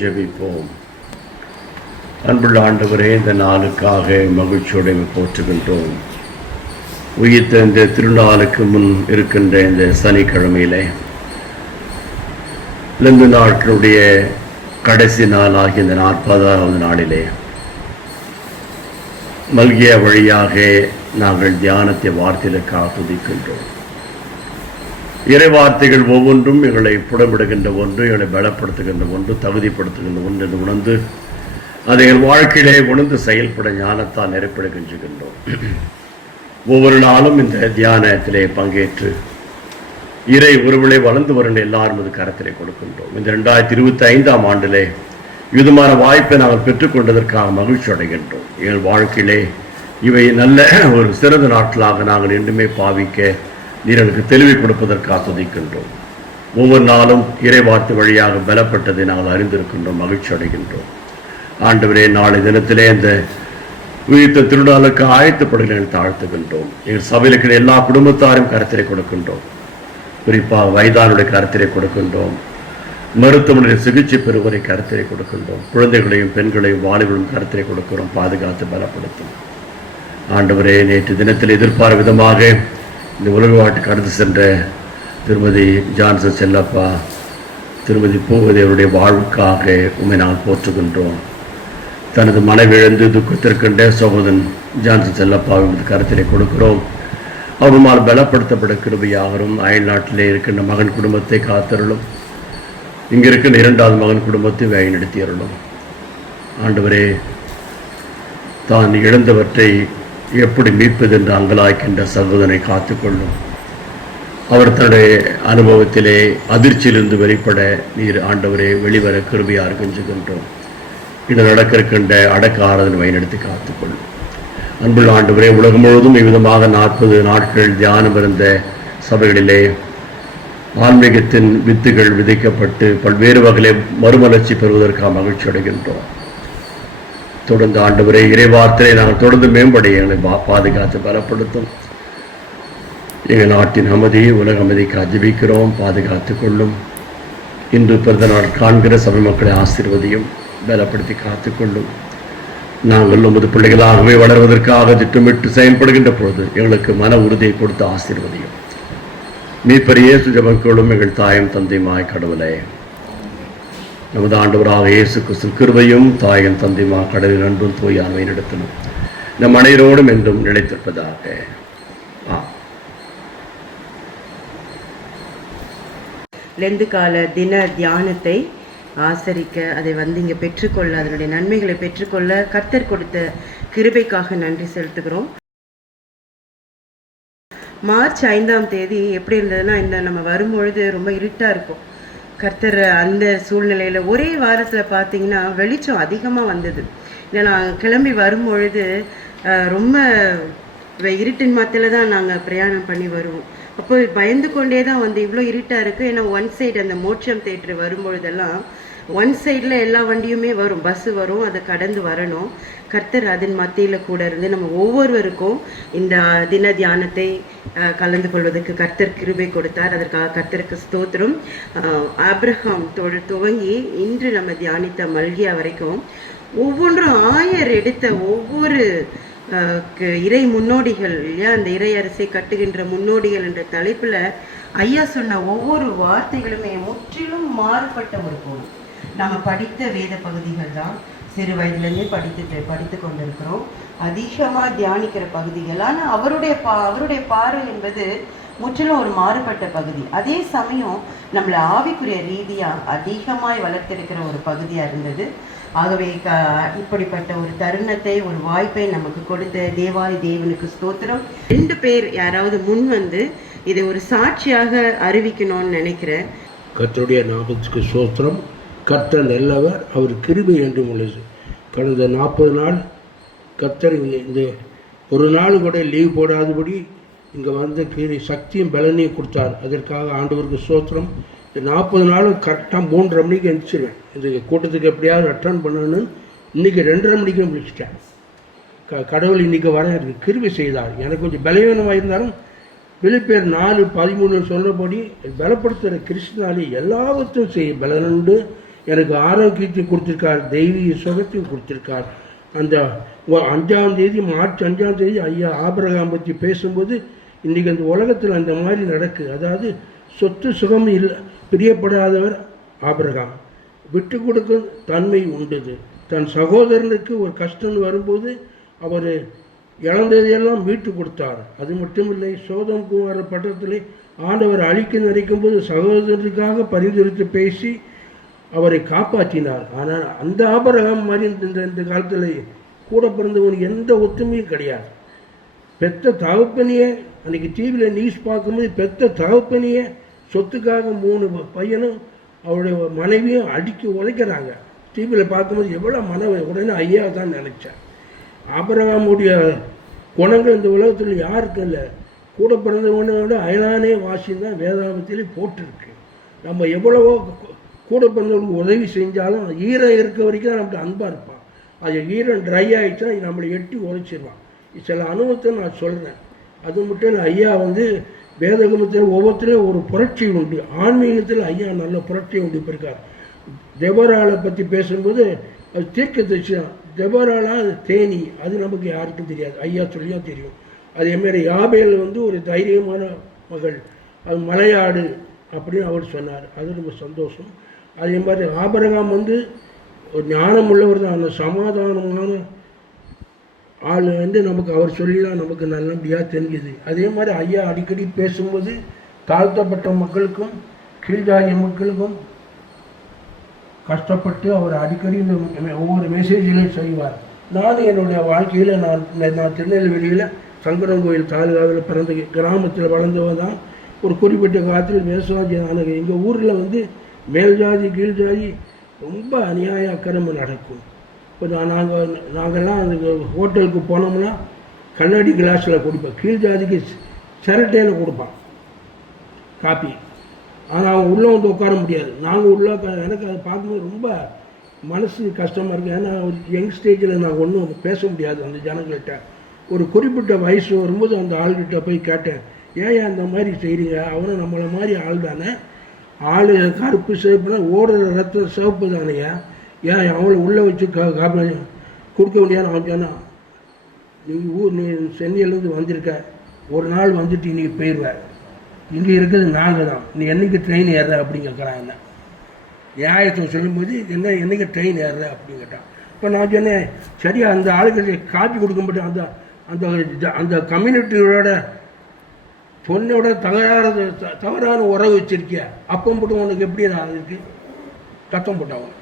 ஜெபிப்போம். அன்புள்ள ஆண்டவரே, இந்த நாளுக்காக மகிழ்ச்சியோடு போற்றுகின்றோம். உயிர்த்த இந்த திருநாளுக்கு முன் இருக்கின்ற இந்த சனிக்கிழமையிலே லெந்து நாட்களுடைய கடைசி நாளாகிய இந்த 40வது நாளிலே மல்கிய வழியாக நாங்கள் தியானத்தை வார்த்தைகளுக்காக துதிக்கின்றோம். இறை வார்த்தைகள் ஒவ்வொன்றும் எங்களை புடமிடுகின்ற ஒன்று, எங்களை பலப்படுத்துகின்ற ஒன்று, தகுதிப்படுத்துகின்ற ஒன்று என்று உணர்ந்து அதை எங்கள் வாழ்க்கையிலே உணர்ந்து செயல்பட ஞானத்தால் நிரப்பிடுகின்றோம். ஒவ்வொரு நாளும் இந்த தியானத்திலே பங்கேற்று இறை உறவுகளை வளர்ந்து வருகின்ற எல்லாரும் இது கரத்திலே கொடுக்கின்றோம். இந்த 2025ஆம் ஆண்டிலே விதமான வாய்ப்பை நாங்கள் பெற்றுக்கொண்டதற்காக மகிழ்ச்சி அடைகின்றோம். எங்கள் வாழ்க்கையிலே இவை நல்ல ஒரு சிறந்த நாட்களாக நாங்கள் என்றுமே பாவிக்க நீர் எனக்கு தெளிவை கொடுப்பதற்காக துதிக்கின்றோம். ஒவ்வொரு நாளும் இறை வார்த்தை வழியாக பலப்பட்டதை நாங்கள் அறிந்திருக்கின்றோம், மகிழ்ச்சி அடைகின்றோம். ஆண்டவரே, நாளை தினத்திலே இந்த உயிர்த்த திருநாளுக்கு ஆயத்தப்படுகளை தாழ்த்துகின்றோம். எங்கள் சபையில் இருக்கிற எல்லா குடும்பத்தாரும் கருத்திரை கொடுக்கின்றோம். குறிப்பாக வயதானுடைய கருத்திரை கொடுக்கின்றோம். மருத்துவமனையில் சிகிச்சை பெறுவதை கருத்திரை கொடுக்கின்றோம். குழந்தைகளையும் பெண்களையும் வாலிபர்களும் கருத்திரை கொடுக்கிறோம். பாதுகாத்து பலப்படுத்தும். ஆண்டவரே, நேற்று தினத்தில் எதிர்பார்த்த விதமாக இந்த உலக வாட்டுக்கு கடந்து சென்ற திருமதி ஜான்சன் செல்லப்பா, திருமதி பூவதி அவருடைய வாழ்வுக்காக உண்மை நாங்கள் போற்றுகின்றோம். தனது மனைவிழந்து துக்கத்திற்கின்ற சகோதரன் ஜான்சன் செல்லப்பாவின் கருத்திலே கொடுக்கிறோம். அவருமால் பலப்படுத்தப்பட கிருபையாகரும். அயல் நாட்டிலே இருக்கின்ற மகன் குடும்பத்தை காத்தருளும். இங்கே இருக்கின்ற 2வது மகன் குடும்பத்தை வழிநடத்தியருளும். ஆண்டவரே, தான் இழந்தவற்றை எப்படி மீட்பது என்று அங்கலாய்க்கின்ற சகோதரனை காத்துக்கொள்ளும். அவர் தன்னுடைய அனுபவத்திலே அதிர்ச்சியிலிருந்து வெளிப்பட நீர் ஆண்டவரே வெளிவர கிருபையாக கெஞ்சுகின்றோம். இன்று நடக்க இருக்கின்ற அடக்க ஆராதனை வழிநடத்தி காத்துக்கொள்ளும். அன்புள்ள ஆண்டவரே, உலகம் முழுவதும் இவ்விதமாக 40 நாட்கள் தியானம் இருந்த சபைகளிலே ஆன்மீகத்தின் வித்துகள் விதைக்கப்பட்டு பல்வேறு வகையிலே மறுமலர்ச்சி பெறுவதற்காக மகிழ்ச்சி அடைகின்றோம். தொடர்ந்து ஆண்டவரே, இறைவார்த்தையை நாங்கள் தொடர்ந்து மேம்படைய எங்களை பாதுகாத்து பலப்படுத்தும். எங்கள் நாட்டின் அமைதி, உலக அமைதிக்கு ஜெபிக்கிறோம். பாதுகாத்துக் கொள்ளும். இன்று பிறந்த நாள் காண்கிற சபை மக்களை ஆசீர்வதியும், பலப்படுத்தி காத்துக்கொள்ளும். நாங்கள் நமது பிள்ளைகளாகவே வளர்வதற்காக திட்டமிட்டு செயல்படுகின்ற பொழுது எங்களுக்கு மன உறுதியை கொடுத்து ஆசீர்வதியும். மீட்பர் இயேசு ஜெபங்களும் எங்கள் தாயும் தந்தையுமாய் கடவுளே, நமது ஆண்டவராக இயேசு கிறிஸ்து கிருபையும் தாயும் தந்தையுமா கடவுளின் அன்பும் தூய ஆன்மை நடத்தணும் நம் அனைவரோடும் என்றும் நிலைத்திருப்பதாக. லெந்து கால தின தியானத்தை ஆசரிக்க, அதை இங்கே பெற்றுக்கொள்ள, அதனுடைய நன்மைகளை பெற்றுக்கொள்ள கர்த்தர் கொடுத்த கிருபைக்காக நன்றி செலுத்துகிறோம். மார்ச் 5ஆம் தேதி எப்படி இருந்ததுன்னா, இந்த நம்ம வரும்பொழுது ரொம்ப இருட்டாக இருக்கும். கர்த்தர் அந்த சூழ்நிலையில் ஒரே வாரத்தில் பார்த்தீங்கன்னா வெளிச்சம் அதிகமாக வந்தது. ஏன்னா கிளம்பி வரும்பொழுது ரொம்ப இருட்டின் மத்தியில் தான் நாங்கள் பிரயாணம் பண்ணி வருவோம். அப்போ பயந்து கொண்டே தான் இவ்வளோ இருட்டாக இருக்குது. ஏன்னா ஒன் சைடு அந்த மோட்சம் தேட்டர் வரும்பொழுதெல்லாம் ஒன் சைடில் எல்லா வண்டியுமே வரும், பஸ்ஸு வரும், அதை கடந்து வரணும். கர்த்தர் அதன் மத்தியில் கூட இருந்து நம்ம ஒவ்வொருவருக்கும் இந்த தின தியானத்தை கலந்து கொள்வதற்கு கர்த்தர் கிருபை கொடுத்தார். அதற்காக கர்த்தருக்கு ஸ்தோத்திரம். ஆபிரகாம் துவங்கி இன்று நம்ம தியானித்த மல்கியா வரைக்கும் ஒவ்வொன்றும் ஆயர் எடுத்த ஒவ்வொரு இறை முன்னோடிகள் இல்லையா, அந்த இறை அரசை கட்டுகின்ற முன்னோடிகள் என்ற தலைப்பில் ஐயா சொன்ன ஒவ்வொரு வார்த்தைகளுமே முற்றிலும் மாறுபட்ட ஒரு கோணம். நம்ம படித்த வேத பகுதிகள் தான் சிறு வயதிலேருந்தே படித்து கொண்டிருக்கிறோம். அதிகமாக தியானிக்கிற பகுதிகள். ஆனால் அவருடைய பார்வை என்பது முற்றிலும் ஒரு மாறுபட்ட பகுதி. அதே சமயம் நம்மளை ஆவிக்குரிய ரீதியாக அதிகமாய் வளர்த்திருக்கிற ஒரு பகுதியாக இருந்தது. ஆகவே இப்படிப்பட்ட ஒரு தருணத்தை, ஒரு வாய்ப்பை நமக்கு கொடுத்த தேவாதி தேவனுக்கு ஸ்தோத்திரம். 2 பேர் யாராவது முன் இதை ஒரு சாட்சியாக அறிவிக்கணும்னு நினைக்கிறேன். கர்த்தருடைய நாமத்துக்கு ஸ்தோத்திரம். கர்த்தர் நல்லவர், அவர் கிருபை என்றும் உள்ளது. கடந்த 40 நாள் கர்த்தர் இந்த ஒரு நாள் கூட லீவ் போடாதபடி இங்கே வந்து சக்தியும் பலனையும் கொடுத்தார். அதற்காக ஆண்டவருக்கு ஸ்தோத்திரம். இந்த 40 நாளும் கரெக்டாக 3:30 மணிக்கு எழுந்திரிச்சிருவேன். இந்த கூட்டத்துக்கு எப்படியாவது அட்டன் பண்ணணும்னு இன்றைக்கி 2:30 மணிக்கு முடிச்சிட்டேன். கடவுள் இன்றைக்கி வர எனக்கு கிருபை செய்தார். எனக்கு கொஞ்சம் பலவீனமாக இருந்தாலும் பிலிப்பியர் 4:13 சொல்கிறபடி பலப்படுத்துகிற கிறிஸ்துனாலே எல்லாவற்றையும் செய்ய பலனுண்டு. எனக்கு ஆரோக்கியத்தையும் கொடுத்துருக்கார், தெய்வீக சுகத்தையும் கொடுத்துருக்கார். அந்த 5ஆம் தேதி மார்ச் 5ஆம் தேதி ஐயா ஆபிரகாம் பற்றி பேசும்போது இன்றைக்கி அந்த உலகத்தில் அந்த மாதிரி நடக்கு. அதாவது சொத்து சுகம் இல்லை, பிரியப்படாதவர் ஆபிரகாம், விட்டு கொடுக்கும் தன்மை உண்டது. தன் சகோதரனுக்கு ஒரு கஷ்டம் வரும்போது அவர் இழந்ததையெல்லாம் மீட்டு கொடுத்தார். அது மட்டுமில்லை, சோதம் குமார பட்டத்திலே ஆண்டவர் அழிக்க நினைக்கும் போது சகோதரனுக்காக பரிந்துரைத்து பேசி அவரை காப்பாற்றினார். ஆனால் அந்த ஆபிரகாம் மாதிரி இந்த காலத்தில் கூட பிறந்தவனுக்கு எந்த ஒத்துமையும் கிடையாது. பெத்த தகப்பனையே அன்றைக்கி டிவியில் நியூஸ் பார்க்கும்போது பெத்த தகப்பனையே சொத்துக்காக 3 பையனும் அவருடைய மனைவியும் அடிக்க உதைக்கிறாங்க. டிவியில் பார்க்கும்போது எவ்வளோ உடனே ஐயா தான் நினச்சேன். ஆபிரகாமுடைய குணங்கள் இந்த உலகத்தில் யாருக்கும் இல்லை. கூட பிறந்தவனோட அயலானே வாசின்னு தான் வேதாகமத்திலே போட்டிருக்கு. நம்ம எவ்வளவோ கூட பிறந்தவங்களுக்கு உதவி செஞ்சாலும் ஈரம் இருக்க வரைக்கும் தான் நம்மகிட்ட அன்பாக இருப்பான். அது ஈரம் ட்ரை ஆகிடுச்சுன்னா நம்மளை எட்டி உரைச்சிடுவான். சில அனுபவத்தை நான் சொல்கிறேன். அது மட்டும் இல்லை, ஐயா வேதாகமத்தில் ஒவ்வொருத்தரையும் ஒரு புரட்சி உண்டு. ஆன்மீகத்தில் ஐயா நல்ல புரட்சியை உண்டு இருக்கார். தெபோராளை பற்றி பேசும்போது அது தீர்க்கதரிசி தான். தெபோராளா அது தேனி, அது நமக்கு யாருக்கும் தெரியாது, ஐயா சொல்லியா தெரியும். அதேமாரி யாபேல் ஒரு தைரியமான மகள், அது மலையாடு அப்படின்னு அவர் சொன்னார். அது ரொம்ப சந்தோஷம். அதே மாதிரி ஆபிரகாம் ஒரு ஞானம் உள்ளவர் தான், அந்த சமாதானமான ஆள் நமக்கு அவர் சொல்லிலாம் நமக்கு நல்லபடியாக தெரிஞ்சுது. அதே மாதிரி ஐயா அடிக்கடி பேசும்போது தாழ்த்தப்பட்ட மக்களுக்கும் கீழ்ஜாதிய மக்களுக்கும் கஷ்டப்பட்டு அவர் அடிக்கடி இந்த ஒவ்வொரு மெசேஜிலையும் செய்வார். நானும் என்னுடைய வாழ்க்கையில் நான் திருநெல்வேலியில் சங்கரன் கோயில் தாலுகாவில் பிறந்த கிராமத்தில் வளர்ந்தவன் தான். ஒரு குறிப்பிட்ட காலத்தில் விவசாயி ஆனது. எங்கள் ஊரில் மேல் ஜாதி கீழ் ஜாதி ரொம்ப அநியாய அக்கிரமம் நடக்கும். இப்போ நாங்கள்லாம் அந்த ஹோட்டலுக்கு போனோம்னா கண்ணாடி கிளாஸில் கொடுப்போம். கீழ் ஜாதிக்கு சிரட்டையில் கொடுப்பான் காப்பி. ஆனால் அவன் உள்ளே உட்கார முடியாது. நாங்கள் உள்ளே எனக்கு அதை பார்க்கும்போது ரொம்ப மனசு கஷ்டமாக இருக்குது. ஏன்னா ஒரு யங் ஸ்டேஜில் நான் ஒன்றும் பேச முடியாது அந்த ஜனங்கள்கிட்ட. ஒரு குறிப்பிட்ட வயசு வரும்போது அந்த ஆள்கிட்ட போய் கேட்டேன், ஏன் அந்த மாதிரி செய்கிறீங்க? அவனும் நம்மளை மாதிரி ஆள் தானே, ஆள் கருப்பு சிவப்புனா ஓடுற ரத்தம் சிவப்பு தானையா, ஏன் அவங்கள உள்ளே வச்சு காப்பி கொடுக்க முடியாது? அவன் சொன்னான், நீ சென்னையிலேருந்து வந்திருக்க, ஒரு நாள் வந்துட்டு இன்றைக்கி போயிடுவேன், இங்கே இருக்கிறது நாங்கள் தான், நீ என்றைக்கு ட்ரெயின் ஏறுற அப்படின்னு கேட்குறான். என்ன நியாயத்தை சொல்லும்போது என்றைக்கு ட்ரெயின் ஏறுற அப்படின்னு கேட்டான். இப்போ நான் சொன்னேன், சரியா அந்த ஆளுக்கு காப்பி கொடுக்க மாட்டேன், அந்த அந்த அந்த கம்யூனிட்டியோட பொண்ணோட தவறான உறவு வச்சிருக்கிய, அப்பம் போட்டு உனக்கு எப்படி இருக்கு சத்தம் போட்டவங்க.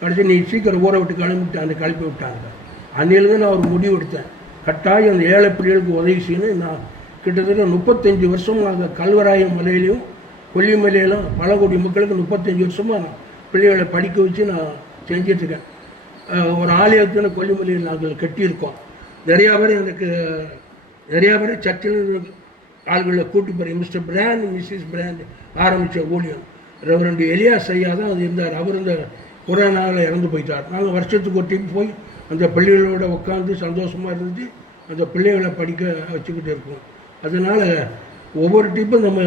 கடைசி நீ சீக்கிரம் ஊரை விட்டு கிளம்பிட்டு அந்த கிளப்பி விட்டாங்க. அன்னிலேருந்து நான் ஒரு முடிவு எடுத்தேன், கட்டாயம் அந்த ஏழை பிள்ளைகளுக்கு உதவி செய்யணும். நான் கிட்டத்தட்ட 35 வருஷமாக கல்வராயம் மலையிலையும் கொல்லிமலையிலும் பல கோடி மக்களுக்கு 35 வருஷமாக நான் பிள்ளைகளை படிக்க வச்சு நான் செஞ்சிட்ருக்கேன். ஒரு ஆலயத்துன்னு கொல்லிமலையில் நாங்கள் கட்டியிருக்கோம். நிறையா பேர் சர்ச்சில் ஆள்களில் கூட்டு போகிற மிஸ்டர் பிராண்ட் மிஸ்ஸஸ் பிராண்ட் ஆரம்பித்த ஊழியம் ரெவரண்ட் எலியாஸ் ஐயா தான் அது இருந்தார். அவர் இந்த கொரோனாவில் இறந்து போயிட்டார். நாங்கள் வருஷத்துக்கு ஒரு டைம் போய் அந்த பிள்ளைகளோட உட்காந்து சந்தோஷமாக இருந்துட்டு அந்த பிள்ளைகளை படிக்க வச்சுக்கிட்டு இருக்கோம். அதனால் ஒவ்வொரு டைப்பும் நம்ம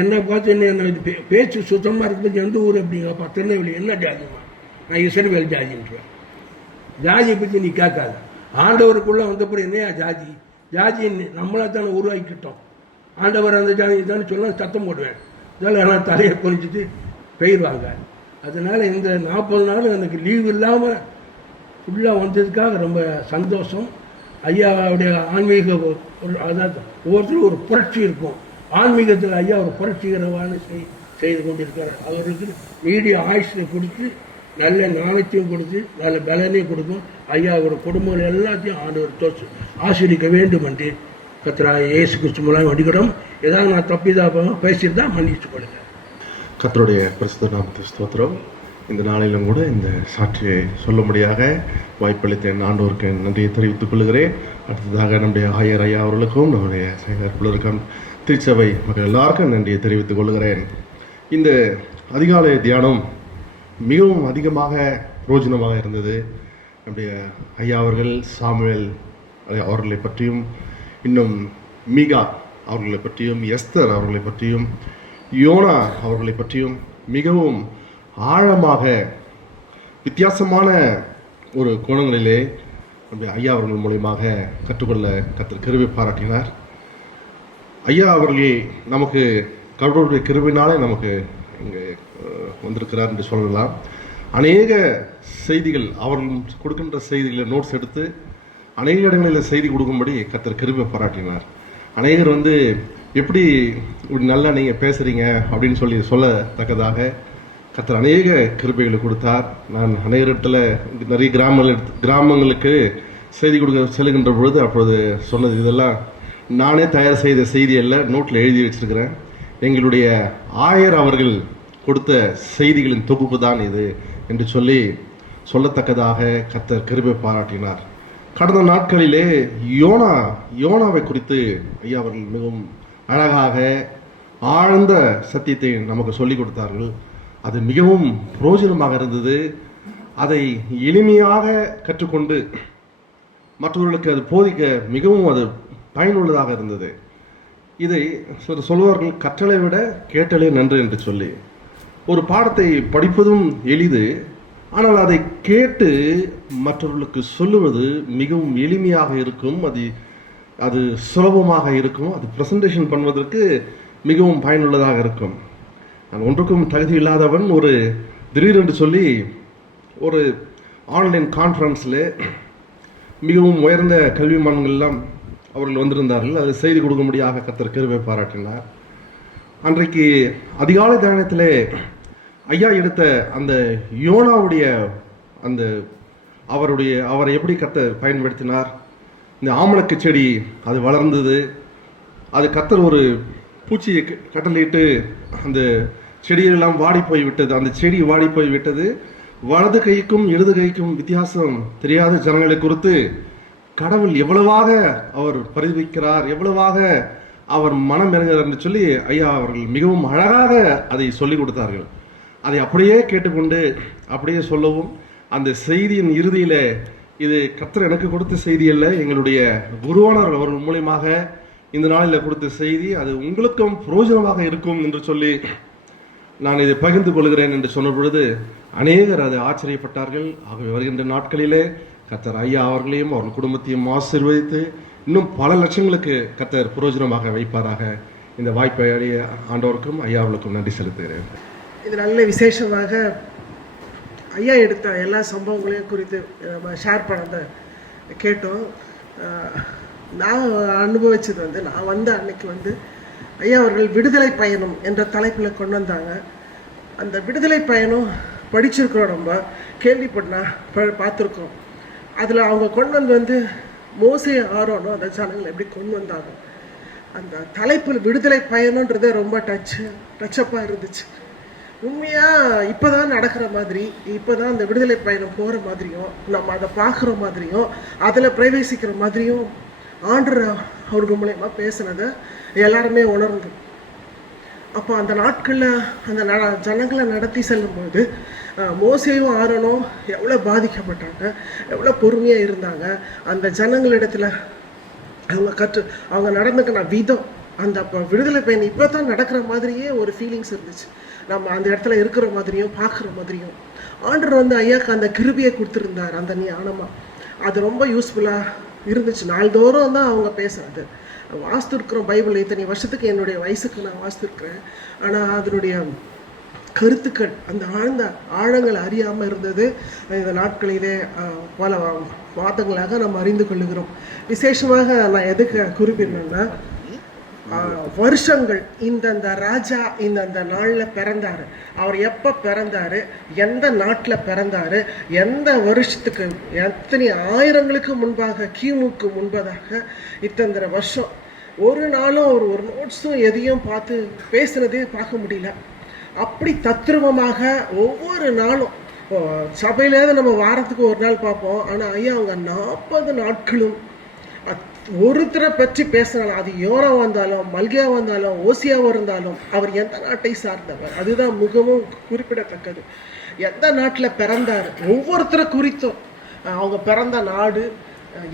என்னை பார்த்து என்ன பேச்சு சுத்தமாக இருக்கும்போது எந்த ஊர் அப்படிங்கப்பா, திருநெல்வேலி என்ன ஜாதிமா, நான் இசைவேல் ஜாதின்றேன். ஜாதியை பற்றி நீ கேட்காது. ஆண்டவருக்குள்ளே வந்தப்பறம் என்னையா ஜாதி, ஜாதியை நம்மளாக தானே உருவாக்கிட்டோம். ஆண்டவர் அந்த ஜாதி தானே சொல்ல சத்தம் போடுவேன். இதனால் எல்லாம் தலையை பொறிச்சிட்டு போயிடுவாங்க. அதனால் இந்த 40 நாள் எனக்கு லீவ் இல்லாமல் ஃபுல்லாக வந்ததுக்காக ரொம்ப சந்தோஷம். ஐயாவுடைய ஆன்மீக அதாவது ஒவ்வொருத்தரும் ஒரு புரட்சி இருக்கும். ஆன்மீகத்தில் ஐயா ஒரு புரட்சிகரமான செய்து கொண்டிருக்கிறார். அவருக்கு நீடிய ஆயுஷை கொடுத்து நல்ல ஞானத்தையும் கொடுத்து நல்ல பலனையும் கொடுக்கும். ஐயாவோட குடும்பங்கள் எல்லாத்தையும் ஆண்டவர் ஆசீர்வதிக்க வேண்டும் என்று கர்த்தராகிய இயேசு கிறிஸ்து மூலம் வடிக்கிறோம். ஏதாவது நான் தப்பிதாக பேசியிருந்தா மன்னிச்சு கொடுங்க. கர்த்தருடைய பரிசுத்த நாமத்தை ஸ்தோத்திரம். இந்த நாளிலும் கூட இந்த சாட்சியை சொல்லும்படியாக வாய்ப்பளித்த ஆண்டவருக்கு நன்றியை தெரிவித்துக் கொள்கிறேன். அடுத்ததாக நம்முடைய ஆயர் ஐயா அவர்களுக்கும் நம்முடைய செயலர்களுக்கும் திருச்சபை மக்கள் எல்லாருக்கும் நன்றியை தெரிவித்துக் கொள்கிறேன். இந்த அதிகாலை தியானம் மிகவும் அதிகமாக பிரயோஜனமாக இருந்தது. நம்முடைய ஐயா அவர்கள் சாமுவேல் அவர்களை பற்றியும், இன்னும் மீகா அவர்களை பற்றியும், எஸ்தர் அவர்களை பற்றியும், யோனா அவர்களை பற்றியும் மிகவும் ஆழமாக வித்தியாசமான ஒரு கோணங்களிலே நம்முடைய ஐயா அவர்கள் மூலியமாக கற்றுக்கொள்ள கர்த்தர் கிருபை பாராட்டினார். ஐயா அவர்களே நமக்கு கடவுளுடைய கிருபையினாலே நமக்கு இங்கே வந்திருக்கிறார் என்று சொல்லலாம். அநேக செய்திகள் அவர்கள் கொடுக்கின்ற செய்திகளை நோட்ஸ் எடுத்து அநேக இடங்களில் செய்தி கொடுக்கும்படி கர்த்தர் கிருபை பாராட்டினார். அநேகர் எப்படி இப்படி நல்லா நீங்கள் பேசுகிறீங்க அப்படின்னு சொல்லத்தக்கதாக கர்த்தர் அநேக கிருபைகளை கொடுத்தார். நான் அநேக இடத்துல நிறைய கிராமங்களுக்கு செய்தி கொடுக்க செல்கின்ற பொழுது அப்பொழுது சொன்னது, இதெல்லாம் நானே தயார் செய்த செய்தி எல்லாம் நோட்டில் எழுதி வச்சிருக்கிறேன், எங்களுடைய ஆயர் அவர்கள் கொடுத்த செய்திகளின் தொகுப்பு தான் இது என்று சொல்லத்தக்கதாக கர்த்தர் கிருபை பாராட்டினார். கடந்த நாட்களிலே யோனாவை குறித்து ஐயா அவர்கள் மிகவும் அழகாக ஆழ்ந்த சத்தியத்தை நமக்கு சொல்லிக் கொடுத்தார்கள். அது மிகவும் பிரயோஜனமாக இருந்தது. அதை எளிமையாக கற்றுக்கொண்டு மற்றவர்களுக்கு அது போதிக்க மிகவும் அது பயனுள்ளதாக இருந்தது. இதை சிலர் சொல்வார்கள், கற்றலை விட கேட்டலே நன்று என்று சொல்லி. ஒரு பாடத்தை படிப்பதும் எளிது, ஆனால் அதை கேட்டு மற்றவர்களுக்கு சொல்லுவது மிகவும் எளிமையாக இருக்கும், அது சுலபமாக இருக்கும், அது ப்ரெசன்டேஷன் பண்ணுவதற்கு மிகவும் பயனுள்ளதாக இருக்கும். நான் ஒன்றுக்கும் தகுதி இல்லாதவன் ஒரு திடீரென்று சொல்லி ஒரு ஆன்லைன் கான்ஃபரன்ஸில் மிகவும் உயர்ந்த கல்விமான்கள்லாம் அவர்கள் வந்திருந்தார்கள். அது செய்தி கொடுக்கும்படியாக கர்த்தர் கிருபை பாராட்டினார். அன்றைக்கு அதிகாலை தியானத்திலே ஐயா எடுத்த அந்த யோனாவுடைய அவரை எப்படி கர்த்தர் பயன்படுத்தினார். இந்த ஆமணக்கு செடி அது வளர்ந்தது, அது கர்த்தர் ஒரு பூச்சியை கட்டளையிட்டு அந்த செடியெல்லாம் வாடி போய் விட்டது. அந்த செடி வாடி போய் விட்டது. வலது கைக்கும் இடது கைக்கும் வித்தியாசம் தெரியாத ஜனங்களை குறித்து கடவுள் எவ்வளவாக அவர் பரிதவிக்கிறார், எவ்வளவாக அவர் மனம் இறங்குகிறார் என்று சொல்லி ஐயா அவர்கள் மிகவும் அழகாக அதை சொல்லிக் கொடுத்தார்கள். அதை அப்படியே கேட்டுக்கொண்டு அப்படியே சொல்லவும், அந்த செய்தியின் இறுதியில இது கர்த்தர் எனக்கு கொடுத்த செய்தி அல்ல, எங்களுடைய குருவானவர் அவர்கள் மூலியமாக இந்த நாளில் கொடுத்த செய்தி, அது உங்களுக்கும் பிரயோஜனமாக இருக்கும் என்று சொல்லி நான் இதை பகிர்ந்து கொள்கிறேன் என்று சொன்ன பொழுது அநேகர் அதை ஆச்சரியப்பட்டார்கள். ஆகவே வருகின்ற நாட்களிலே கர்த்தர் ஐயா அவர்களையும் அவர்கள் குடும்பத்தையும் ஆசீர்வதித்து இன்னும் பல லட்சங்களுக்கு கர்த்தர் பிரயோஜனமாக வைப்பாராக. இந்த வாய்ப்பை அடைய ஆண்டவருக்கும் ஐயாவுக்கும் நன்றி செலுத்துகிறேன். இது நல்ல விசேஷமாக ஐயா எடுத்த எல்லா சம்பவங்களையும் குறித்து நம்ம ஷேர் பண்ணதை கேட்டோம். நான் அனுபவிச்சது நான் அன்னைக்கு ஐயா அவர்கள் விடுதலை பயணம் என்ற தலைப்பில் கொண்டு வந்தாங்க. அந்த விடுதலை பயணம் படிச்சிருக்கிறோம், நம்ம கேள்விப்பட்டா பார்த்துருக்கோம். அதில் அவங்க கொண்டு வந்து மோசே ஆரோனும் அந்த ஜனங்களை எப்படி கொண்டு வந்தாங்க. அந்த தலைப்பில் விடுதலை பயணன்றதே ரொம்ப டச்சப்பாக இருந்துச்சு. உண்மையாக இப்போ தான் நடக்கிற மாதிரி, இப்போ தான் அந்த விடுதலை பயணம் போகிற மாதிரியும், நம்ம அதை பார்க்குற மாதிரியும், அதில் பிரவேசிக்கிற மாதிரியும் ஆண்டர் அவர்கள் மூலயமா பேசுனதை எல்லாருமே உணர்ந்து, அப்போ அந்த நாட்களில் அந்த ஜனங்களை நடத்தி செல்லும்போது மோசேயும் ஆரோனும் எவ்வளோ பாதிக்கப்பட்டாங்க, எவ்வளோ பொறுமையாக இருந்தாங்க. அந்த ஜனங்களிடத்தில் அவங்க நடந்துக்கின விதம், அந்த அப்போ விடுதலை பயணம் இப்போ தான் நடக்கிற மாதிரியே ஒரு ஃபீலிங்ஸ் இருந்துச்சு. நம்ம அந்த இடத்துல இருக்கிற மாதிரியும் பார்க்குற மாதிரியும் ஆண்டர் ஐயாவுக்கு அந்த கிருபியை கொடுத்துருந்தார், அந்த ஞானமாக. அது ரொம்ப யூஸ்ஃபுல்லாக இருந்துச்சு. நாள்தோறும் தான் அவங்க பேசுறது. வாசித்துருக்குறோம் பைபிள், இத்தனை வருஷத்துக்கு என்னுடைய வயசுக்கு நான் வாசித்துருக்குறேன். ஆனால் அதனுடைய கருத்துக்கள், அந்த ஆழ்ந்த ஆழங்கள் அறியாமல் இருந்தது. இந்த நாட்களிலே பல வாதங்களாக நம்ம அறிந்து கொள்ளுகிறோம். விசேஷமாக நான் எதுக்கு குறிப்பிடணும்னா, வருஷங்கள் இந்த ராஜா இந்த நாளில் பிறந்தார், அவர் எப்போ பிறந்தார், எந்த நாட்டில் பிறந்தார், எந்த வருஷத்துக்கு, எத்தனை ஆயிரங்களுக்கு முன்பாக, கிமுக்கு முன்பதாக, இத்தனை வருஷம் ஒரு நாளும் அவர் ஒரு நோட்ஸும் எதையும் பார்த்து பேசுனதே பார்க்க முடியல. அப்படி தத்ரூபமாக ஒவ்வொரு நாளும், சபையிலேருந்து நம்ம வாரத்துக்கு ஒரு நாள் பார்ப்போம், ஆனால் ஐயா அவங்க 40 நாட்களும் ஒருத்தரை பற்றி பேசினாலும், அது யோரா வந்தாலும், மல்கியா வந்தாலும், ஓசியாவோ இருந்தாலும், அவர் எந்த நாட்டை சார்ந்தவர், அதுதான் மிகவும் குறிப்பிடத்தக்கது. எந்த நாட்டில் பிறந்தார், ஒவ்வொருத்தரை குறித்தும் அவங்க பிறந்த நாடு,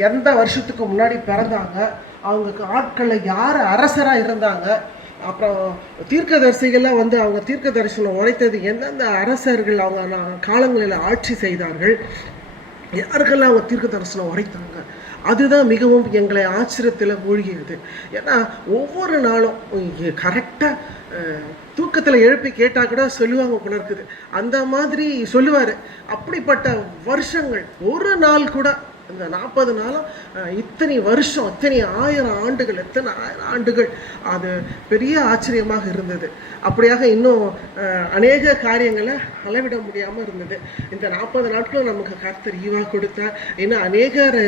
எந்த வருஷத்துக்கு முன்னாடி பிறந்தாங்க, அவங்க ஆட்களில் யார் அரசராக இருந்தாங்க, அப்புறம் தீர்க்கதரிசிகள்லாம் வந்து அவங்க தீர்க்க தரிசனம் உரைத்தது எந்தெந்த அரசர்கள் அவங்க காலங்களில் ஆட்சி செய்தார்கள், யாருக்கெல்லாம் அவங்க தீர்க்க தரிசனம் உரைத்தாங்க. அதுதான் மிகவும் எங்களை ஆச்சரியத்தில் மூழ்கியது. ஏன்னா ஒவ்வொரு நாளும் கரெக்டாக தூக்கத்தில் எழுப்பி கேட்டால் கூட சொல்லுவாங்க போல இருக்குது, அந்த மாதிரி சொல்லுவார். அப்படிப்பட்ட வருஷங்கள், ஒரு நாள் கூட இந்த 40 நாளும் இத்தனை வருஷம், இத்தனை 1000 ஆண்டுகள், எத்தனை 1000 ஆண்டுகள், அது பெரிய ஆச்சரியமாக இருந்தது. அப்படியாக இன்னும் அநேக காரியங்களை அளவிட முடியாமல் இருந்தது. இந்த 40 நாட்களும் நமக்கு கர்த்தர் ஈவா கொடுத்தார். இன்னும் அநேகர்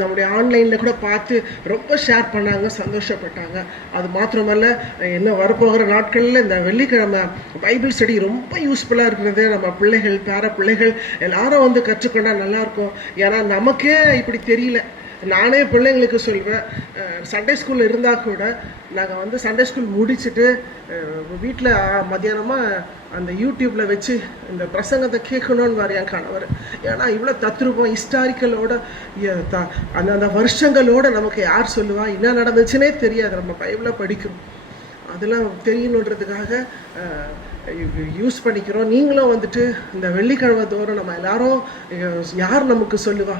நம்முடைய ஆன்லைனில் கூட பார்த்து ரொம்ப ஷேர் பண்ணாங்க, சந்தோஷப்பட்டாங்க. அது மாத்திரமல்ல, இன்னும் வரப்போகிற நாட்களில் இந்த வெள்ளிக்கிழமை பைபிள் ஸ்டடி ரொம்ப யூஸ்ஃபுல்லாக இருக்கிறது. நம்ம பிள்ளைகள், பேர பிள்ளைகள் எல்லாரும் வந்து கற்றுக்கொண்டா நல்லாயிருக்கும். ஏன்னா நமக்கே இப்படி தெரியல. நானே பிள்ளைங்களுக்கு சொல்வேன், சண்டே ஸ்கூலில் இருந்தால் கூட நாங்கள் வந்து சண்டே ஸ்கூல் முடிச்சுட்டு வீட்டில் மத்தியானமாக அந்த யூடியூப்பில் வச்சு இந்த பிரசங்கத்தை கேட்கணுன்னு வர என் கணவர். ஏன்னா இவ்வளோ தத்ரூபம் ஹிஸ்டாரிக்கலோட அந்த வருஷங்களோட நமக்கு யார் சொல்லுவா, என்ன நடந்துச்சுன்னே தெரியாது. நம்ம பைபிளை படிக்கிறோம், அதெல்லாம் தெரியணுன்றதுக்காக யூஸ் பண்ணிக்கிறோம். நீங்களும் வந்துட்டு இந்த வெள்ளிக்கிழமை தோறும் நம்ம எல்லாரும் யார் நமக்கு சொல்லுவா,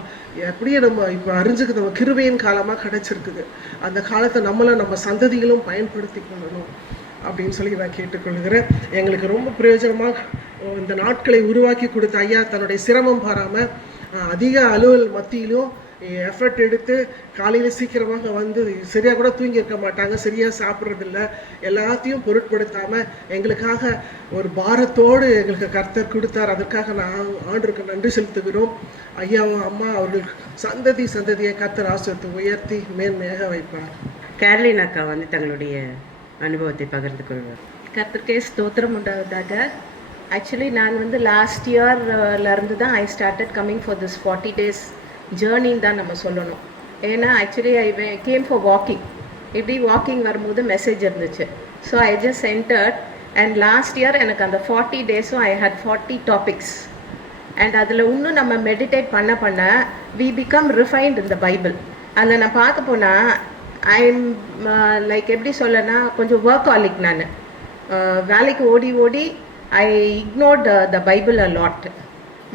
எப்படியே நம்ம இப்போ அறிஞ்சுக்கு நம்ம கிருபையின் காலமாக கிடைச்சிருக்குது. அந்த காலத்தை நம்ம சந்ததிகளும் பயன்படுத்தி கொள்ளணும் அப்படின்னு சொல்லி நான் கேட்டுக்கொள்கிறேன். எங்களுக்கு ரொம்ப பிரயோஜனமாக இந்த நாட்களை உருவாக்கி கொடுத்த ஐயா தன்னுடைய சிரமம் பாராமல் அதிக அலுவல் மத்தியிலும் எஃபர்ட் எடுத்து காலையில் சீக்கிரமாக வந்து சரியாக கூட தூங்கி இருக்க மாட்டாங்க, சரியாக சாப்பிட்றதில்ல, எல்லாத்தையும் பொருட்படுத்தாமல் எங்களுக்காக ஒரு பாரத்தோடு எங்களுக்கு கர்த்தர் கொடுத்தார். அதற்காக நான் ஆண்டவருக்கு நன்றி செலுத்துகிறோம். ஐயாவும் அம்மா அவர்கள் சந்ததியை கர்த்தர் ஆசீர்வதித்து உயர்த்தி மேன்மையாக வைப்பார். கேர்லின் அக்கா வந்து தங்களுடைய அனுபவத்தை பகிர்ந்து கொள்வார். கர்த்தருக்கே ஸ்தோத்திரம் உண்டாவதாக. ஆக்சுவலி நான் வந்து லாஸ்ட் இயர்லேருந்து தான் I started coming for this 40 days ஜேர்னின்னு தான் நம்ம சொல்லணும். ஏன்னா actually I came for walking. இப்படி வாக்கிங் வரும்போது மெசேஜ் இருந்துச்சு. So I just entered and last year எனக்கு அந்த 40 days I had 40 topics. And அதில் இன்னும் நம்ம மெடிடேட் பண்ண we become refined in the Bible. அதில் நான் பார்க்க போனால் ஐம் லைக் எப்படி சொல்லனா, கொஞ்சம் ஒர்க்காலிக். நான் வேலைக்கு ஓடி I ignored the Bible a lot.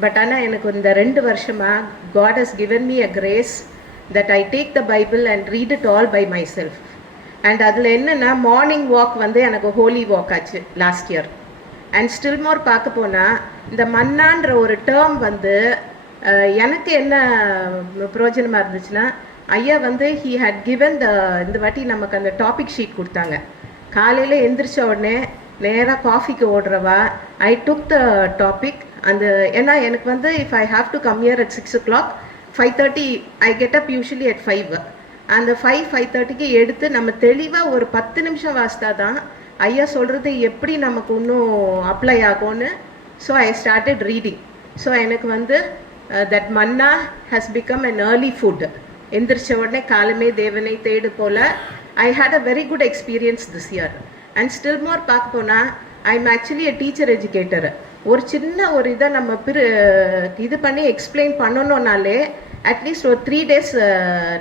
But ஆனால் எனக்கு இந்த 2 வருஷமாக God has given me a grace that I take the Bible and read it all by myself. And அதில் என்னென்னா, மார்னிங் வாக் வந்து எனக்கு ஹோலி வாக் ஆச்சு last year. And still more பார்க்க போனால் இந்த மன்னான்ற ஒரு டேர்ம் வந்து எனக்கு என்ன பிரயோஜனமாக இருந்துச்சுன்னா, ஐயா வந்து ஹீ ஹேட் கிவன் இந்த வாட்டி நமக்கு அந்த டாபிக் ஷீட் கொடுத்தாங்க. காலையில் எந்திரிச்ச உடனே நேராக காஃபிக்கு ஓடுறவா ஐ டுக் த டாபிக். அந்த ஏன்னா எனக்கு வந்து if I have to come here at 6 o'clock, 5:30 I get up usually at 5. அந்த 5:30க்கு எடுத்து நம்ம தெளிவாக ஒரு 10 நிமிஷம் வாசித்தா தான் ஐயா சொல்கிறது எப்படி நமக்கு இன்னும் அப்ளை ஆகும்னு. So I started reading. So எனக்கு வந்து that manna has become an early food. எந்திரிச்ச உடனே காலமே தேவனை தேடு போல I had a very good experience this year. And still more பார்க்க போனால் I am actually a teacher educator. ஒரு சின்ன ஒரு இதை நம்ம இது பண்ணி எக்ஸ்பிளைன் பண்ணணுன்னாலே அட்லீஸ்ட் ஒரு 3 days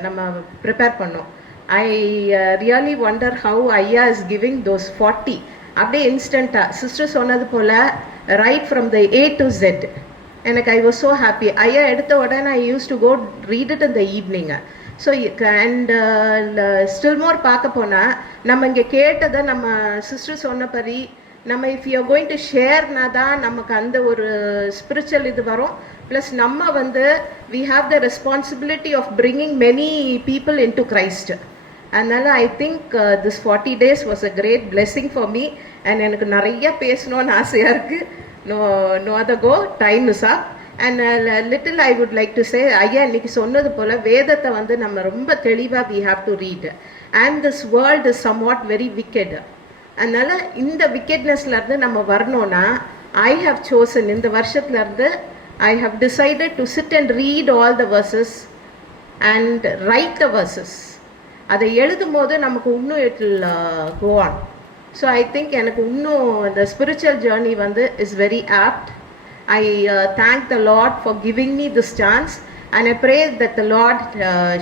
நம்ம ப்ரிப்பேர் பண்ணோம். ஐ ரியலி ஒண்டர் ஹவு ஐயா இஸ் கிவிங் தோஸ் 40 அப்படியே இன்ஸ்டண்ட்டாக சிஸ்டர் சொன்னது போல் right from the A to Z. எனக்கு ஐ வாஸ் ஸோ ஹாப்பி. ஐயா எடுத்த உடனே I use to go read it in the evening. So and still more பார்க்க போனால் நம்ம இங்கே கேட்டதை நம்ம சிஸ்டர் சொன்னபடி நம்ம if you are going to ஷேர்னா தான் நமக்கு அந்த ஒரு ஸ்பிரிச்சுவல் இது வரும். ப்ளஸ் நம்ம வந்து we have the responsibility of bringing many people into Christ. அதனால் I think this 40 days was a great blessing for me. And எனக்கு நிறைய பேசணும்னு ஆசையாக இருக்குது. No other go, time is up. And little I would like to say, ஐயா இன்னைக்கு சொன்னது போல் வேதத்தை வந்து நம்ம ரொம்ப தெளிவாக we have to read. And this world is somewhat very wicked. அதனால் இந்த விக்கெட்னஸ்லேருந்து நம்ம வரணும்னா ஐ ஹவ் சோசன் இந்த வருஷத்துலேருந்து I have decided to sit and read all the verses and write the verses அதை எழுதும் போது நமக்கு இன்னும் it will go on. So I think எனக்கு இன்னும் இந்த ஸ்பிரிச்சுவல் ஜேர்னி வந்து is very apt. I thank the Lord for giving me this chance, and I pray that the Lord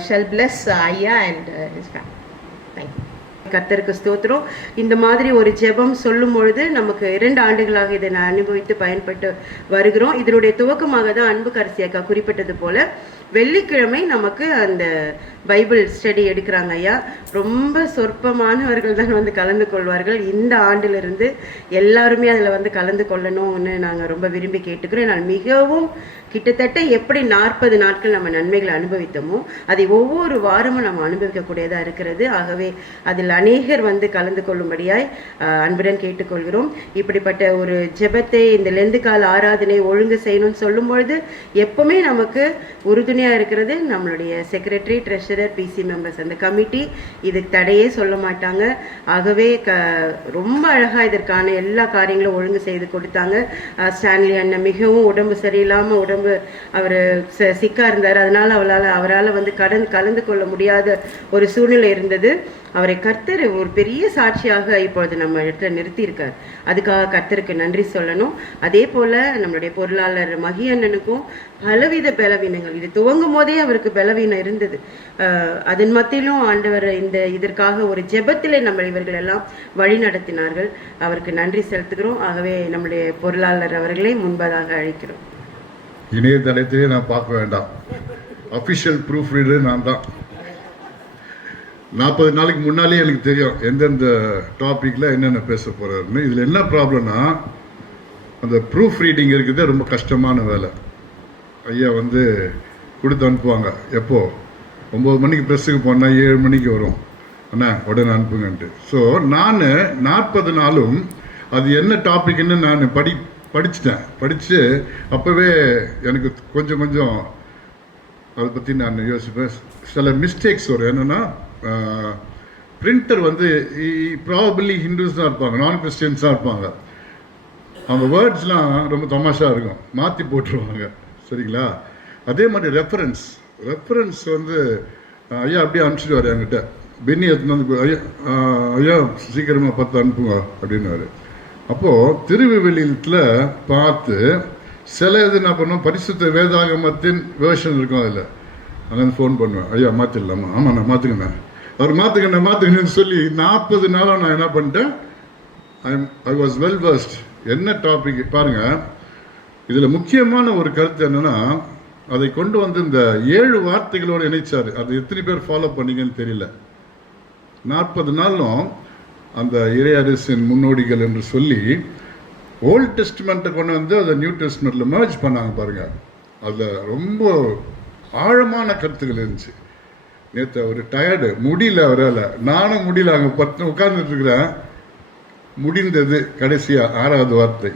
shall bless Ayya and his family. Thank you. கர்த்தருக்கு ஸ்தோத்திரம். இந்த மாதிரி ஒரு ஜெபம் சொல்லும் பொழுது நமக்கு 2 ஆண்டுகளாக இதை நான் அனுபவித்து பயன்பட்டு வருகிறோம். இதனுடைய துவக்கமாக தான் அன்பு கரசி அக்கா குறிப்பிட்டது போல வெள்ளிக்கிழமை நமக்கு அந்த பைபிள் ஸ்டடி எடுக்கிறாங்க ஐயா. ரொம்ப சொற்பமானவர்கள் தான் வந்து கலந்து கொள்வார்கள். இந்த ஆண்டிலிருந்து எல்லாருமே அதில் வந்து கலந்து கொள்ளணும்னு நாங்கள் ரொம்ப விரும்பி கேட்டுக்கிறோம். நான் மிகவும் கிட்டத்தட்ட எப்படி 40 நாட்கள் நம்ம நன்மைகளை அனுபவித்தோமோ அதை ஒவ்வொரு வாரமும் நம்ம அனுபவிக்கக்கூடியதாக இருக்கிறது. ஆகவே அதில் அநேகர் வந்து கலந்து கொள்ளும்படியாய் அன்புடன் கேட்டுக்கொள்கிறோம். இப்படிப்பட்ட ஒரு ஜெபத்தை இந்த லெந்து கால ஆராதனை ஒழுங்கு செய்யணும்னு சொல்லும் பொழுது எப்பவுமே நமக்கு உறுதுணையாக இருக்கிறது நம்மளுடைய செக்ரட்டரி, ட்ரெஷரர், பிசி மெம்பர்ஸ், அந்த கமிட்டி இதுக்கு தடையே சொல்ல மாட்டாங்க. ஆகவே ரொம்ப அழகாக இதற்கான எல்லா காரியங்களும் ஒழுங்கு செய்து கொடுத்தாங்க. ஸ்டான்லி அண்ணன் மிகவும் உடம்பு சரியில்லாமல் அவர் சிக்கா இருந்தார். அதனால அவரால் வந்து கலந்து கொள்ள முடியாத ஒரு சூழ்நிலை இருந்தது. அவரை கர்த்தர் ஒரு பெரிய சாட்சியாக இப்பொழுது நம்ம இடத்துல நிறுத்தியிருக்கார். அதுக்காக கர்த்தருக்கு நன்றி சொல்லணும். அதே போல நம்மளுடைய பொருளாளர் மகி அண்ணனுக்கும் பலவித பலவீனங்கள், இது துவங்கும் போதே அவருக்கு பலவீனம் இருந்தது. அதன் மத்தியிலும் ஆண்டவர் இதற்காக ஒரு ஜெபத்திலே நம்ம இவர்கள் எல்லாம் வழி நடத்தினார்கள். அவருக்கு நன்றி செலுத்துகிறோம். ஆகவே நம்முடைய பொருளாளர் அவர்களை முன்பதாக அழைக்கிறோம். இணையதளத்திலே நான் பார்க்க வேண்டாம், அஃபிஷியல் ப்ரூஃப் ரீடர் நான் தான். 40 நாளைக்கு முன்னாலே எனக்கு தெரியும் எந்தெந்த டாப்பிக்கில் என்னென்ன பேச போகிறாருன்னு. இதில் என்ன ப்ராப்ளம்னா, அந்த ப்ரூஃப் ரீடிங் இருக்குது ரொம்ப கஷ்டமான வேலை. ஐயா வந்து கொடுத்து அனுப்புவாங்க. எப்போ 9 மணிக்கு ப்ரெஸ்ஸுக்கு போனால் 7 மணிக்கு வரும், அண்ணா உடனே அனுப்புங்கன்ட்டு. ஸோ நான் 40 நாளும் அது என்ன டாபிக்னு நான் படித்து அப்போவே எனக்கு கொஞ்சம் அதை பற்றி நான் யோசிப்பேன். சில மிஸ்டேக்ஸ் வரும். என்னென்னா, பிரிண்டர் வந்து ப்ராபபிளி ஹிந்துஸ் தான் இருப்பாங்க, நான் கிறிஸ்டியன்ஸ் தான் இருப்பாங்க. அவங்க வேர்ட்ஸ்லாம் ரொம்ப தமாஷாக இருக்கும், மாற்றி போட்டுருவாங்க. சரிங்களா? அதே மாதிரி ரெஃபரன்ஸ் வந்து ஐயா அப்படியே அனுப்பிச்சிடுவார் என்கிட்ட. பென்னி எடுத்துன்னு வந்து ஐயா சீக்கிரமாக 10 அனுப்புங்க அப்படின்னாரு. அப்போது திருவிவிலியத்தில் பார்த்து சில இது என்ன பண்ணுவோம், பரிசுத்த வேதாகமத்தின் வேர்ஷன் இருக்கும், அதில் அங்கே ஃபோன் பண்ணுவேன், ஐயா மாற்றிடலாமா? ஆமாம் நான் மாற்றுங்கண்ணா, அவர் மாற்றுங்கன்னு சொல்லி 40 நாளாக நான் என்ன பண்ணிட்டேன், ஐ வாஸ் வெல் வர்ஸ்ட். என்ன டாபிக் பாருங்கள். இதில் முக்கியமான ஒரு கருத்து என்னென்னா, அதை கொண்டு வந்து இந்த 7 வார்த்தைகளோடு இணைச்சார். அது எத்தனை பேர் ஃபாலோ பண்ணீங்கன்னு தெரியல. 40 நாளும் அந்த இறையரசின் முன்னோடிகள் என்று சொல்லி ஓல்ட் டெஸ்ட்மெண்ட்டை கொண்டு வந்து அதை நியூ டெஸ்ட்மெண்ட்டில் மர்ஜ் பண்ணாங்க பாருங்கள். அதில் ரொம்ப ஆழமான கருத்துக்கள் இருந்துச்சு. நேற்று அவர் டயர்டு, முடியல அவரால், நானும் முடியல. அங்கே 10 உட்கார்ந்துட்டு இருக்கிறேன். முடிந்தது கடைசியாக 6வது வார்த்தை.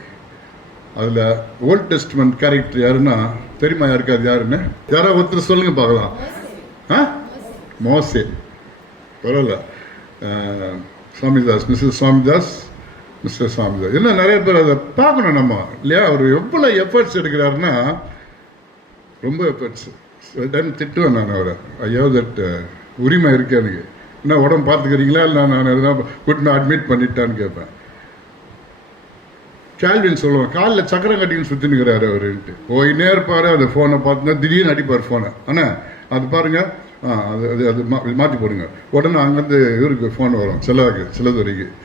அதில் ஓல்ட் டெஸ்ட்மெண்ட் கேரக்டர் யாருன்னா தெரியுமா? யாருக்காது யாருன்னு யாராவது ஒருத்தர் சொல்லுங்க பார்க்கலாம். மோசே. பரவாயில்ல. சுவாமிதாஸ், மிஸ்டர் சுவாமிதாஸ். இன்னும் நிறைய பேர் அதை பார்க்கணும் நம்ம, இல்லையா? அவர் எவ்வளோ எஃபர்ட்ஸ் எடுக்கிறாருன்னா, ரொம்ப எஃபர்ட்ஸ். திட்டுவேன் நான் அவரை, ஐயோ தட் உரிமை இருக்கு எனக்கு, என்ன உடம்பு பார்த்துக்கிறீங்களா இல்லை நான் எதுனா கூட்டினா அட்மிட் பண்ணிட்டான்னு கேட்பேன். கேள்வின்னு சொல்லுவேன், காலில் சக்கரம் கட்டின்னு சுற்றினுக்கிறாரு அவருன்ட்டு போயினே இருப்பார். அந்த ஃபோனை பார்த்துனா திடீர்னு அடிப்பார் ஃபோனை. ஆனால் அது பாருங்கள், அது மாற்றி போடுங்க, உடனே அங்கேருந்து இவருக்கு ஃபோன் வரும், சிலது வரைக்கும்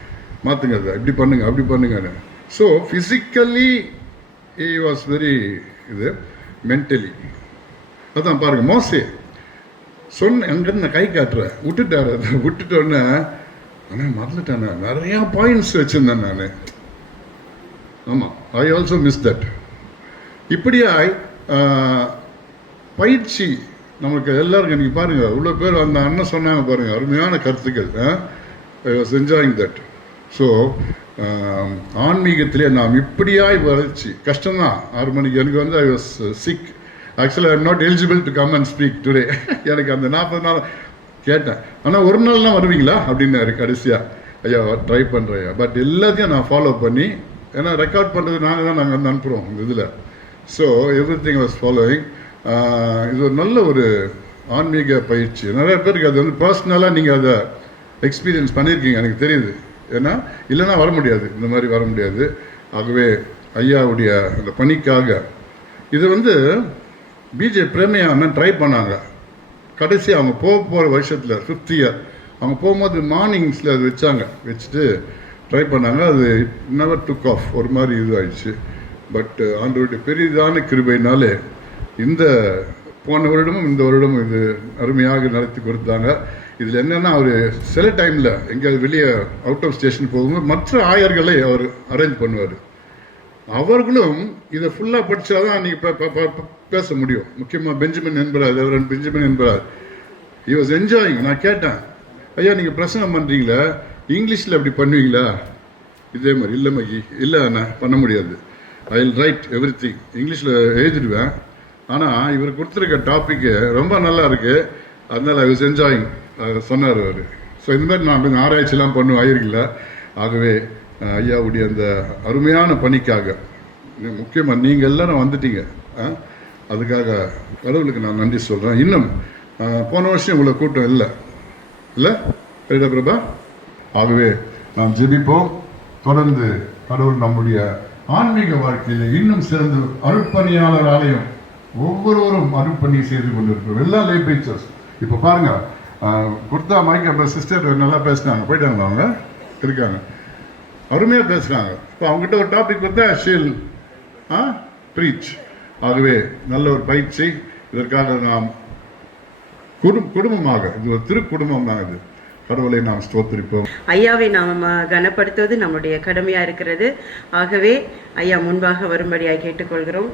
மாற்றுங்க, அதை இப்படி பண்ணுங்க அப்படி பண்ணுங்க. So physically he was very mentally. அதான் பாருங்கள், மோசே அங்கேருந்து நான் கை காட்டுறேன், விட்டுட்டார். அதை விட்டுட்டோன்னே ஆனால் மறந்துட்டேன், நிறையா பாயிண்ட்ஸ் வச்சுருந்தேன் நான். ஆமாம், ஐ ஆல்சோ மிஸ் தட். இப்படியாய் பயிற்சி நமக்கு எல்லாருக்கும் இன்றைக்கி பாருங்கள், இவ்வளோ பேர் அந்த அண்ணன் சொன்னாங்க பாருங்கள், அருமையான கருத்துக்கள். I was enjoying that. So ஆன்மீகத்திலே நாம் இப்படியாய் வளர்ச்சி கஷ்டம்தான். 6 மணிக்கு எனக்கு வந்து I was sick. Actually I am not eligible to come and speak today. எனக்கு அந்த 40 நாள் கேட்டேன், ஆனால் ஒரு நாள் தான் வருவீங்களா அப்படின்னாரு கடைசியாக. ஐயா ட்ரை பண்ணுறேன், பட் எல்லாத்தையும் நான் ஃபாலோ பண்ணி, ஏன்னா ரெக்கார்ட் பண்ணுறது நாங்கள் வந்து அனுப்புகிறோம் இந்த இதில். So every thing was following. இது ஒரு நல்ல ஒரு ஆன்மீக பயிற்சி நிறைய பேருக்கு அது வந்து பர்சனலாக நீங்கள் அதை எக்ஸ்பீரியன்ஸ் பண்ணியிருக்கீங்க, எனக்கு தெரியுது. ஏன்னா இல்லைன்னா வர முடியாது, இந்த மாதிரி வர முடியாது. ஆகவே ஐயாவுடைய அந்த பணிக்காக இது வந்து பிஜே பிரேமையா அண்ணன் ட்ரை பண்ணாங்க. கடைசி அவங்க போகிற வருஷத்தில் 5th இயர் அவங்க போகும்போது மார்னிங்ஸில் அது வச்சுட்டு ட்ரை பண்ணாங்க. அது நெவர் டுக் ஆஃப், ஒரு மாதிரி இதுவாகிடுச்சு. பட் ஆண்டவருடைய பெரிதான கிருபையினாலே இந்த போன வருடமும் இந்த வருடமும் இது அருமையாக நடத்தி கொடுத்தாங்க. இதில் என்னென்னா அவர் சில டைமில் எங்கேயாவது வெளியே அவுட் ஆஃப் ஸ்டேஷன் போகும்போது மற்ற ஆயர்களை அவர் அரேஞ்ச் பண்ணுவார். அவர்களும் இதை ஃபுல்லாக படித்தா தான் நீங்கள் பேச முடியும். முக்கியமாக பெஞ்சமின் என்பார், ரெவரண்ட் பெஞ்சமின் என்பார். He was enjoying. நான் கேட்டேன், ஐயா நீங்கள் பிரசங்கம் பண்ணுறீங்களா, இங்கிலீஷில் அப்படி பண்ணுவீங்களா? இதே மாதிரி இல்லை மகி, இல்லை நான் பண்ண முடியாது. I will write every thing, இங்கிலீஷில் எழுதிடுவேன். ஆனால் இவர் கொடுத்துருக்க டாப்பிக்கு ரொம்ப நல்லா இருக்குது, அதனால் ஐ வாஸ் என்ஜாயிங் சொன்னார் அவர். ஸோ இந்த மாதிரி நான் கொஞ்சம் ஆராய்ச்சிலாம் பண்ணுவேன் ஐயர்களில். ஆகவே ஐயாவுடைய அந்த அருமையான பணிக்காக முக்கியமாக நீங்கள் எல்லாரும் வந்துட்டீங்க, அதுக்காக கடவுளுக்கு நான் நன்றி சொல்கிறேன். இன்னும் போன வருஷம் இவ்வளோ கூட்டம் இல்லை இல்லை பிரபா. ஆகவே நாம் ஜெபிப்போம். தொடர்ந்து கடவுள் நம்முடைய ஆன்மீக வாழ்க்கையில் இன்னும் சிறந்த அருட்பணியாளராலையும் ஒவ்வொருவரும் அருட்பணி செய்து கொண்டிருக்கிறோம், எல்லா லே பிரீச்சர்ஸ். இப்போ பாருங்க, குர்தா மைக் அந்த சிஸ்டர் நல்லா பேசுனாங்க, போயிட்டாங்க, அவங்க இருக்காங்க, அருமையாக பேசுகிறாங்க. இப்போ அவங்ககிட்ட ஒரு டாபிக் கொடுத்தா ஷீல் ப்ரீச். ஆகவே நல்ல ஒரு பயிற்சி. இதற்காக நாம் குடும்பமாக, இது ஒரு திருக்குடும்பம் தான், இது கடவுளை நாம் ஸ்தோத்திரிப்போம். ஐயாவை நாம் கனப்படுத்துவது நம்முடைய கடமையா இருக்கிறது. ஆகவே ஐயா முன்பாக வரும்படியாக கேட்டுக்கொள்கிறோம்.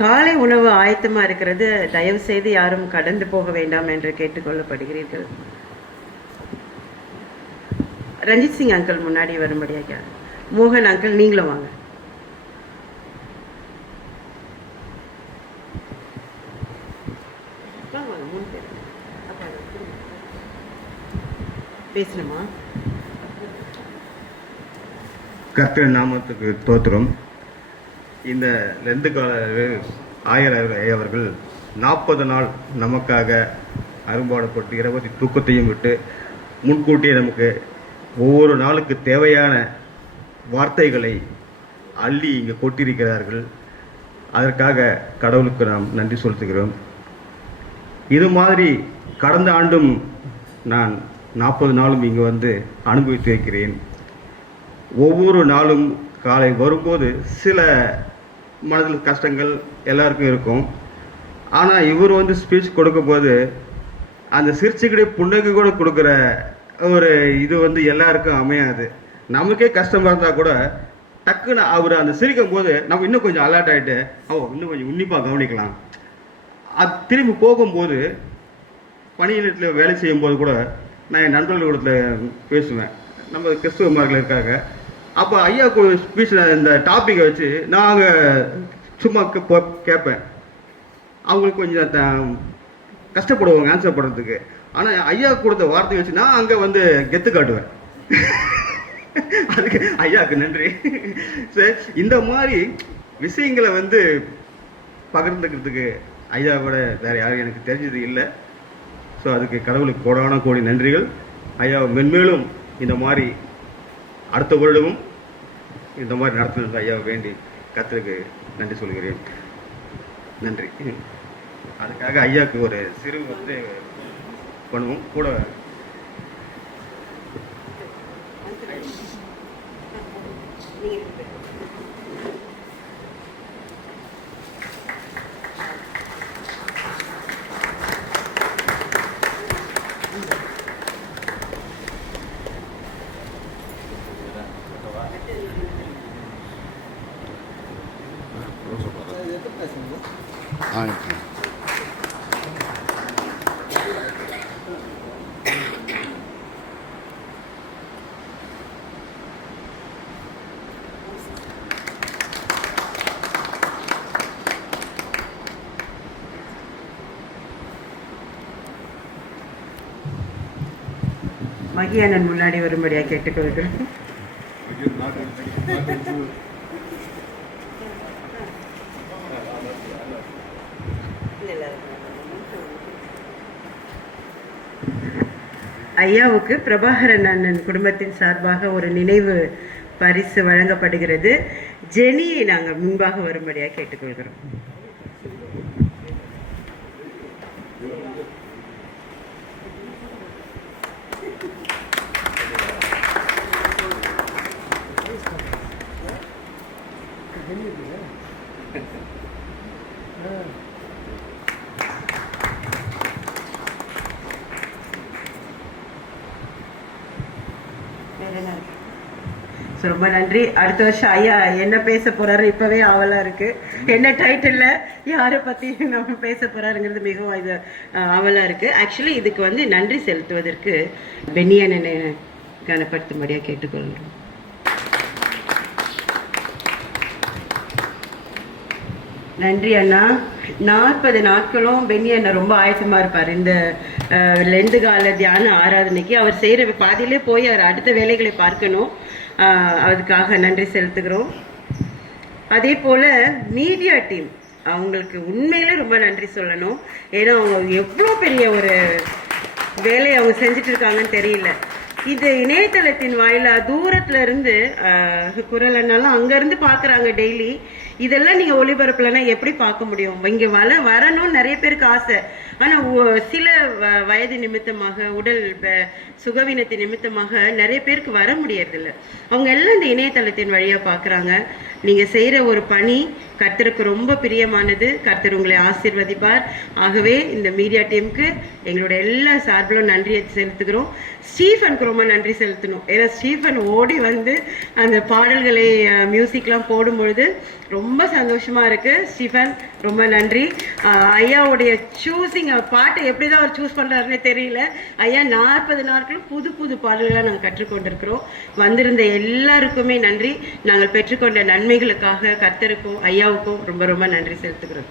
காலை உணவு ஆயத்தமா இருக்கிறது, தயவு செய்து யாரும் கடந்து போக வேண்டாம் என்று கேட்டுக்கொள்ளப்படுகிறீர்கள். ரஞ்சித் சிங் அங்கிள் முன்னாடி வரும்படியாக. மோகன் அங்கிள் நீங்களும் வாங்க. பேசணுமா? கர்த்தர் நாமத்துக்கு தோத்திரம். இந்த லெந்து கால ஆயர் அவர்கள் 40 நாள் நமக்காக அரும்பாடுபட்டு இரவதி தூக்கத்தையும் விட்டு முன்கூட்டியே நமக்கு ஒவ்வொரு நாளுக்கு தேவையான வார்த்தைகளை அள்ளி இங்கே கொட்டியிருக்கிறார்கள். அதற்காக கடவுளுக்கு நாம் நன்றி செலுத்துகிறோம். இது மாதிரி கடந்த ஆண்டும் நான் 40 நாளும் இங்கே வந்து அனுபவித்திருக்கிறேன். ஒவ்வொரு நாளும் காலை வரும்போது சில மனதில் கஷ்டங்கள் எல்லாருக்கும் இருக்கும். ஆனால் இவர் வந்து ஸ்பீச் கொடுக்கும்போது அந்த சிரிச்சுக்கிட்டே புண்ணுக்கு கூட கொடுக்குற ஒரு இது வந்து எல்லாருக்கும் அமையாது. நமக்கே கஷ்டமாக இருந்தால் கூட டக்குன்னு அவர் அந்த சிரிக்கும் போது நம்ம இன்னும் கொஞ்சம் அலர்ட் ஆகிட்டு இன்னும் கொஞ்சம் உன்னிப்பாக கவனிக்கலாம். அது திரும்பி போகும்போது பணியிடத்தில் வேலை செய்யும்போது கூட நான் என் நண்பர்களோடத்தில் பேசுவேன். நம்ம கிறிஸ்துவமார்கள் இருக்காங்க. அப்போ ஐயா ஸ்பீச்சில் இந்த டாப்பிக்கை வச்சு நாங்கள் சும்மா கேட்பேன். அவங்களுக்கு கொஞ்சம் கஷ்டப்படுவாங்க ஆன்சர் பண்ணுறதுக்கு. ஆனால் ஐயா கொடுத்த வார்த்தையை வச்சு நான் அங்கே வந்து கெத்து காட்டுவேன். அதுக்கு ஐயாவுக்கு நன்றி. சரி, இந்த மாதிரி விஷயங்களை வந்து பகிர்ந்துக்கிறதுக்கு ஐயா கூட வேறு யாரும் எனக்கு தெரிஞ்சது இல்லை. ஸோ அதுக்கு கடவுளுக்கு கோடான கோடி நன்றிகள். ஐயா மென்மேலும் இந்த மாதிரி அடுத்த வருடமும் இந்த மாதிரி நடத்துனது ஐயாவை வேண்டி கர்த்தருக்கு நன்றி சொல்கிறேன். நன்றி. அதுக்காக ஐயாவுக்கு ஒரு சிறு வந்து பண்ணுவோம் கூட. மகியானன் முன்னாடி வரும்படியாக கேட்டுக்கொள்கிறேன். ஐயாவுக்கு பிரபாகரன் அண்ணன் குடும்பத்தின் சார்பாக ஒரு நினைவு பரிசு வழங்கப்படுகிறது. ஜெனியை நாங்கள் முன்பாக வரும்படியாக கேட்டுக்கொள்கிறோம். ரொம்ப நன்றி. அடுத்த வருஷம் ஐயா என்ன பேச போறாரு இப்பவே ஆவலா இருக்கு. என்ன டைட்டில்ல யாரை பத்தி நம்ம பேச போறாருங்கிறது மிகவும் இது ஆவலா இருக்கு. ஆக்சுவலி இதுக்கு நன்றி செலுத்துவதற்கு பென்னியனை கனப்படுத்தும்படியா கேட்டுக்கொள்கிறோம். நன்றி அண்ணா. 40 நாட்களும் பென்னி அண்ணா ரொம்ப ஆயத்தமா இருப்பார் இந்த லெந்து கால தியான ஆராதனைக்கு. அவர் செய்யற பாதியிலே போய் அவர் அடுத்த வேலைகளை பார்க்கணும். அதுக்காக நன்றி செலுத்துகிறோம். அதே போல மீடியா டீம் அவங்களுக்கு உண்மையிலே ரொம்ப நன்றி சொல்லணும். ஏன்னா அவங்க எவ்வளோ பெரிய ஒரு வேலையை அவங்க செஞ்சுட்டு இருக்காங்கன்னு தெரியல. இது இணையதளத்தின் வாயிலா தூரத்துல இருந்து குரல் என்னாலும் அங்க இருந்து பாக்குறாங்க டெய்லி. இதெல்லாம் நீங்க ஒளிபரப்புலன்னா எப்படி பார்க்க முடியும்? இங்க வரணும்னு நிறைய பேருக்கு ஆசை. ஆனா சில வயது நிமித்தமாக உடல் சுகவீனத்தின் நிமித்தமாக நிறைய பேருக்கு வர முடியறதில்ல. அவங்க எல்லாம் இந்த இணையதளத்தின் வழியா பாக்குறாங்க. நீங்க செய்யற ஒரு பணி கர்த்தருக்கு ரொம்ப பிரியமானது. கர்த்தர் உங்களை ஆசீர்வதிப்பார். ஆகவே இந்த மீடியா டீமுக்கு எங்களுடைய எல்லா சார்பிலும் நன்றியை செலுத்துகிறோம். ஸ்டீஃபனுக்கு ரொம்ப நன்றி செலுத்தணும். ஏன்னா ஸ்டீஃபன் ஓடி அந்த பாடல்களை மியூசிக்லாம் போடும் பொழுது ரொம்ப சந்தோஷமா இருக்கு. ஸ்டீஃபன் ரொம்ப நன்றி. ஐயாவுடைய சூஸிங் பாட்டை எப்படிதான் அவர் சூஸ் பண்றாருன்னே தெரியல. ஐயா 40 நாட்களும் புது புது பாடல்களை நாங்கள் கற்றுக்கொண்டிருக்கிறோம். வந்திருந்த எல்லாருக்குமே நன்றி. நாங்கள் பெற்றுக்கொண்ட நன்மைகளுக்காக கர்த்தருக்கும் ஐயாவுக்கும் ரொம்ப ரொம்ப நன்றி செலுத்துகிறோம்.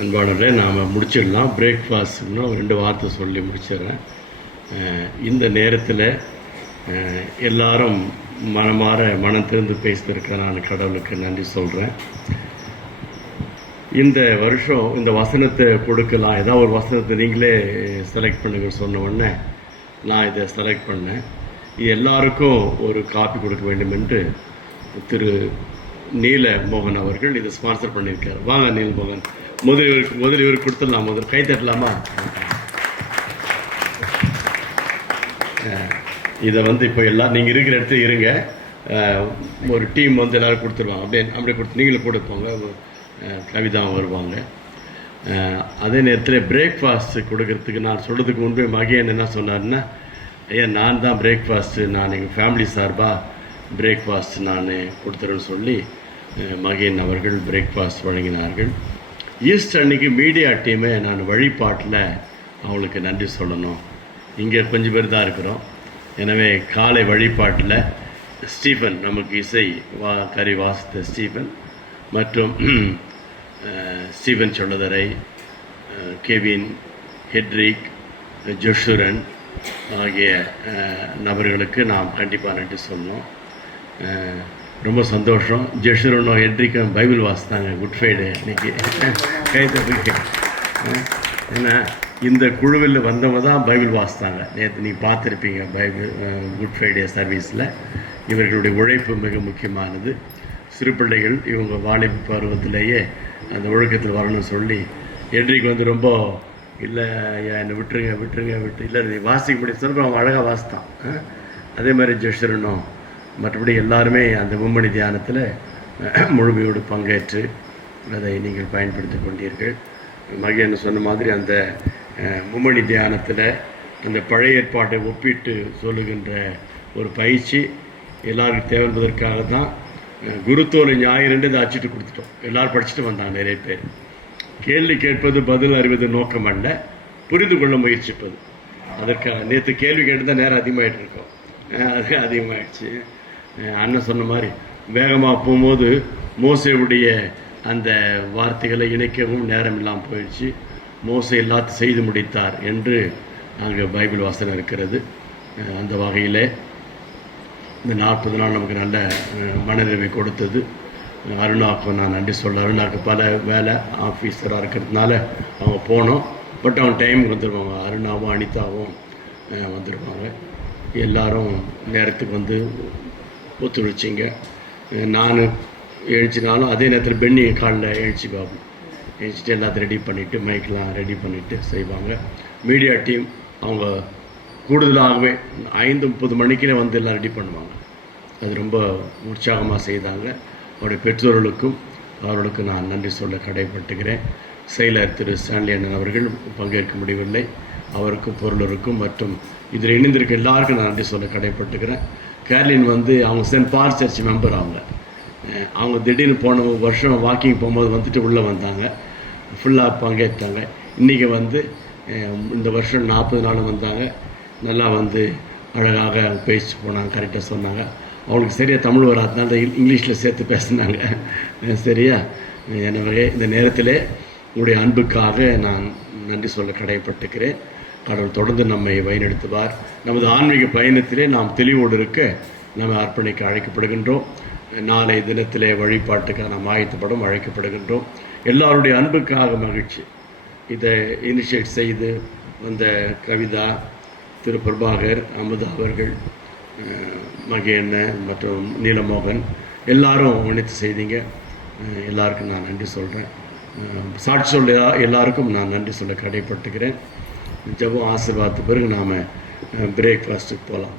அன்பானவர்களே, நாம் முடிச்சிடலாம். பிரேக்ஃபாஸ்ட்னு 2 வார்த்தை சொல்லி முடிச்சிடுறேன். இந்த நேரத்தில் எல்லாரும் மனம் திறந்து பேசியிருக்க நான் கடவுளுக்கு நன்றி சொல்கிறேன். இந்த வருஷம் இந்த வசனத்தை கொடுக்கலாம், ஏதாவது ஒரு வசனத்தை நீங்களே செலக்ட் பண்ணுங்க சொன்ன உடனே நான் இதை செலக்ட் பண்ணேன். இது எல்லாருக்கும் ஒரு காப்பி கொடுக்க வேண்டும் என்று திரு நீலமோகன் அவர்கள் இதை ஸ்பான்சர் பண்ணியிருக்கார். வாங்க நீலமோகன், முதல் இவருக்கு கொடுத்துடலாம். முதல் கை தட்டலாமா? இதை இப்போ எல்லாம் நீங்கள் இருக்கிற இடத்துல இருங்க. ஒரு டீம் எல்லோரும் கொடுத்துருவாங்க. அப்படியே கொடுத்து நீங்களும் கூட போங்க. கவிதா வருவாங்க. அதே நேரத்தில் பிரேக்ஃபாஸ்ட் கொடுக்கறதுக்கு நான் சொல்கிறதுக்கு முன்பே மகேன் என்ன சொன்னார்னா, ஐயா நான் தான் பிரேக்ஃபாஸ்ட்டு நான் எங்கள் ஃபேமிலி சார்பாக பிரேக்ஃபாஸ்ட் நான் கொடுத்துறேன்னு சொல்லி மகேன் அவர்கள் பிரேக்ஃபாஸ்ட் வழங்கினார்கள். ஈஸ்டர் அன்னைக்கு மீடியா டீமை நான் வழிபாட்டில் அவங்களுக்கு நன்றி சொல்லணும். இங்கே கொஞ்சம் பேர் தான் இருக்கிறோம். எனவே காலை வழிபாட்டில் ஸ்டீஃபன் நமக்கு இசை கறி வாசித்த ஸ்டீஃபன் மற்றும் ஸ்டீஃபன் சொல்லதரை, கெவின், ஹெட்ரிக், ஜொஷுரன் ஆகிய நபர்களுக்கு நாம் கண்டிப்பாக நன்றி சொல்லணும். ரொம்ப சந்தோஷம். ஜொஷுரனும் ஹெட்ரிக்கும் பைபிள் வாசித்தாங்க குட் ஃப்ரைடே அன்றைக்கி. கைத்தட்டுக்கு ஏன்னா இந்த குழுவில் வந்தவங்க தான் பைபிள் வாசித்தாங்க. நேற்று நீங்கள் பார்த்துருப்பீங்க பைபிள் குட் ஃப்ரைடே சர்வீஸில். இவர்களுடைய உழைப்பு மிக முக்கியமானது. சிறு பிள்ளைகள் இவங்க வாலிப பருவத்திலேயே அந்த ஒழுக்கத்தில் வரணும்னு சொல்லி ஹெட்ரிக் ரொம்ப இல்லை என்னை விட்டு இல்லை நீ வாசிக்க முடியும் சொல்கிற அவன் அழகாக வாசித்தான். அதே மாதிரி ஜெஷரனும் மற்றபடி எல்லாருமே அந்த மும்மணி தியானத்தில் முழுமையோடு பங்கேற்று அதை நீங்கள் பயன்படுத்தி கொண்டீர்கள். மகேன்னு சொன்ன மாதிரி அந்த மும்மணி தியானத்தில் அந்த பழைய ஏற்பாட்டை ஒப்பிட்டு சொல்லுகின்ற ஒரு பயிற்சி எல்லாருக்கும் தேவை என்பதற்காக தான் குருத்தோலை ஞாயிறு இதை அச்சிட்டு கொடுத்துட்டோம். எல்லோரும் படிச்சுட்டு வந்தாங்க. நிறைய பேர் கேள்வி கேட்பது பதில் அறிவது நோக்கம் அல்ல, புரிந்து கொள்ள முயற்சிப்பது. அதற்காக நேற்று கேள்வி கேட்டு தான் நேரம் அதிகமாகிட்டு இருக்கோம். அது அதிகமாகிடுச்சு. அண்ணன் சொன்ன மாதிரி வேகமாக போகும்போது மோசையுடைய அந்த வார்த்தைகளை இணைக்கவும் நேரம் இல்லாமல் போயிடுச்சு. மோசை எல்லாத்தையும் செய்து முடித்தார் என்று அங்கே பைபிள் வாசனம் இருக்கிறது. அந்த வகையில் இந்த 40 நாள் நமக்கு நல்ல மனநிறைவை கொடுத்தது. அருணாவுக்கும் நான் நன்றி சொல்ல. அருணாவுக்கு பல வேலை ஆஃபீஸராக இருக்கிறதுனால அவங்க போனோம். பட் அவங்க டைமுக்கு வந்துடுவாங்க. அருணாவும் அனிதாவும் வந்துடுவாங்க. எல்லாரும் நேரத்துக்கு வந்து ஒத்துழைச்சிங்க. நான் எழுச்சினாலும் அதே நேரத்தில் பெண்ணி காலில் எழுச்சிக்குவாங்க. எழுச்சிட்டு எல்லாத்தையும் ரெடி பண்ணிவிட்டு மைக்கெலாம் ரெடி பண்ணிவிட்டு செய்வாங்க. மீடியா டீம் அவங்க கூடுதலாகவே 5:30 மணிக்கே வந்து எல்லாம் ரெடி பண்ணுவாங்க. அது ரொம்ப உற்சாகமாக செய்தாங்க. அவருடைய பெற்றோர்களுக்கும் அவர்களுக்கு நான் நன்றி சொல்ல கடைப்பட்டுகிறேன். செயலர் திரு ஸ்டான்லி அண்ணன் அவர்கள் பங்கேற்க முடியவில்லை. அவருக்கும் பொருளருக்கும் மற்றும் இதில் இணைந்திருக்க எல்லாருக்கும் நான் நன்றி சொல்ல கடைப்பட்டுக்கிறேன். கேர்லின் வந்து அவங்க சென்ட் பால் சர்ச் மெம்பர். அவங்க திடீர்னு போன வருஷம் வாக்கிங் போகும்போது வந்துட்டு உள்ளே வந்தாங்க, ஃபுல்லாக பங்கேற்றாங்க. இன்றைக்கி வந்து இந்த வருஷம் 40 நாள் வந்தாங்க. நல்லா வந்து அழகாக பேசி போனாங்க, கரெக்டாக சொன்னாங்க. அவங்களுக்கு சரியாக தமிழ் வராதனால இங்கிலீஷில் சேர்த்து பேசினாங்க. சரியா? எனவே இந்த நேரத்தில் உங்களுடைய அன்புக்காக நான் நன்றி சொல்ல கடைப்பட்டுக்கிறேன். கடவுள் தொடர்ந்து நம்மை வழிநடத்துவார். நமது ஆன்மீக பயணத்திலே நாம் தெளிவோடு இருக்க நம்ம அர்ப்பணிக்க அழைக்கப்படுகின்றோம். நாளை தினத்திலே வழிபாட்டுக்காக நாம் ஆயத்தப்படும் அழைக்கப்படுகின்றோம். எல்லாருடைய அன்புக்காக மகிழ்ச்சி. இதை இனிஷியேட் செய்து வந்த கவிதா, திரு பிரபாகர், அமுதா அவர்கள், மகேன் மற்றும் நீலமோகன் எல்லாரும் இணைத்து செய்தீங்க. எல்லாருக்கும் நான் நன்றி சொல்கிறேன். சாட்சி சொல்ல எல்லாருக்கும் நான் நன்றி சொல்ல கடைப்பட்டுக்கிறேன். ஜெபம் ஆசீர்வாதத்து பிறகு நாம் பிரேக்ஃபாஸ்ட்டுக்கு போகலாம்.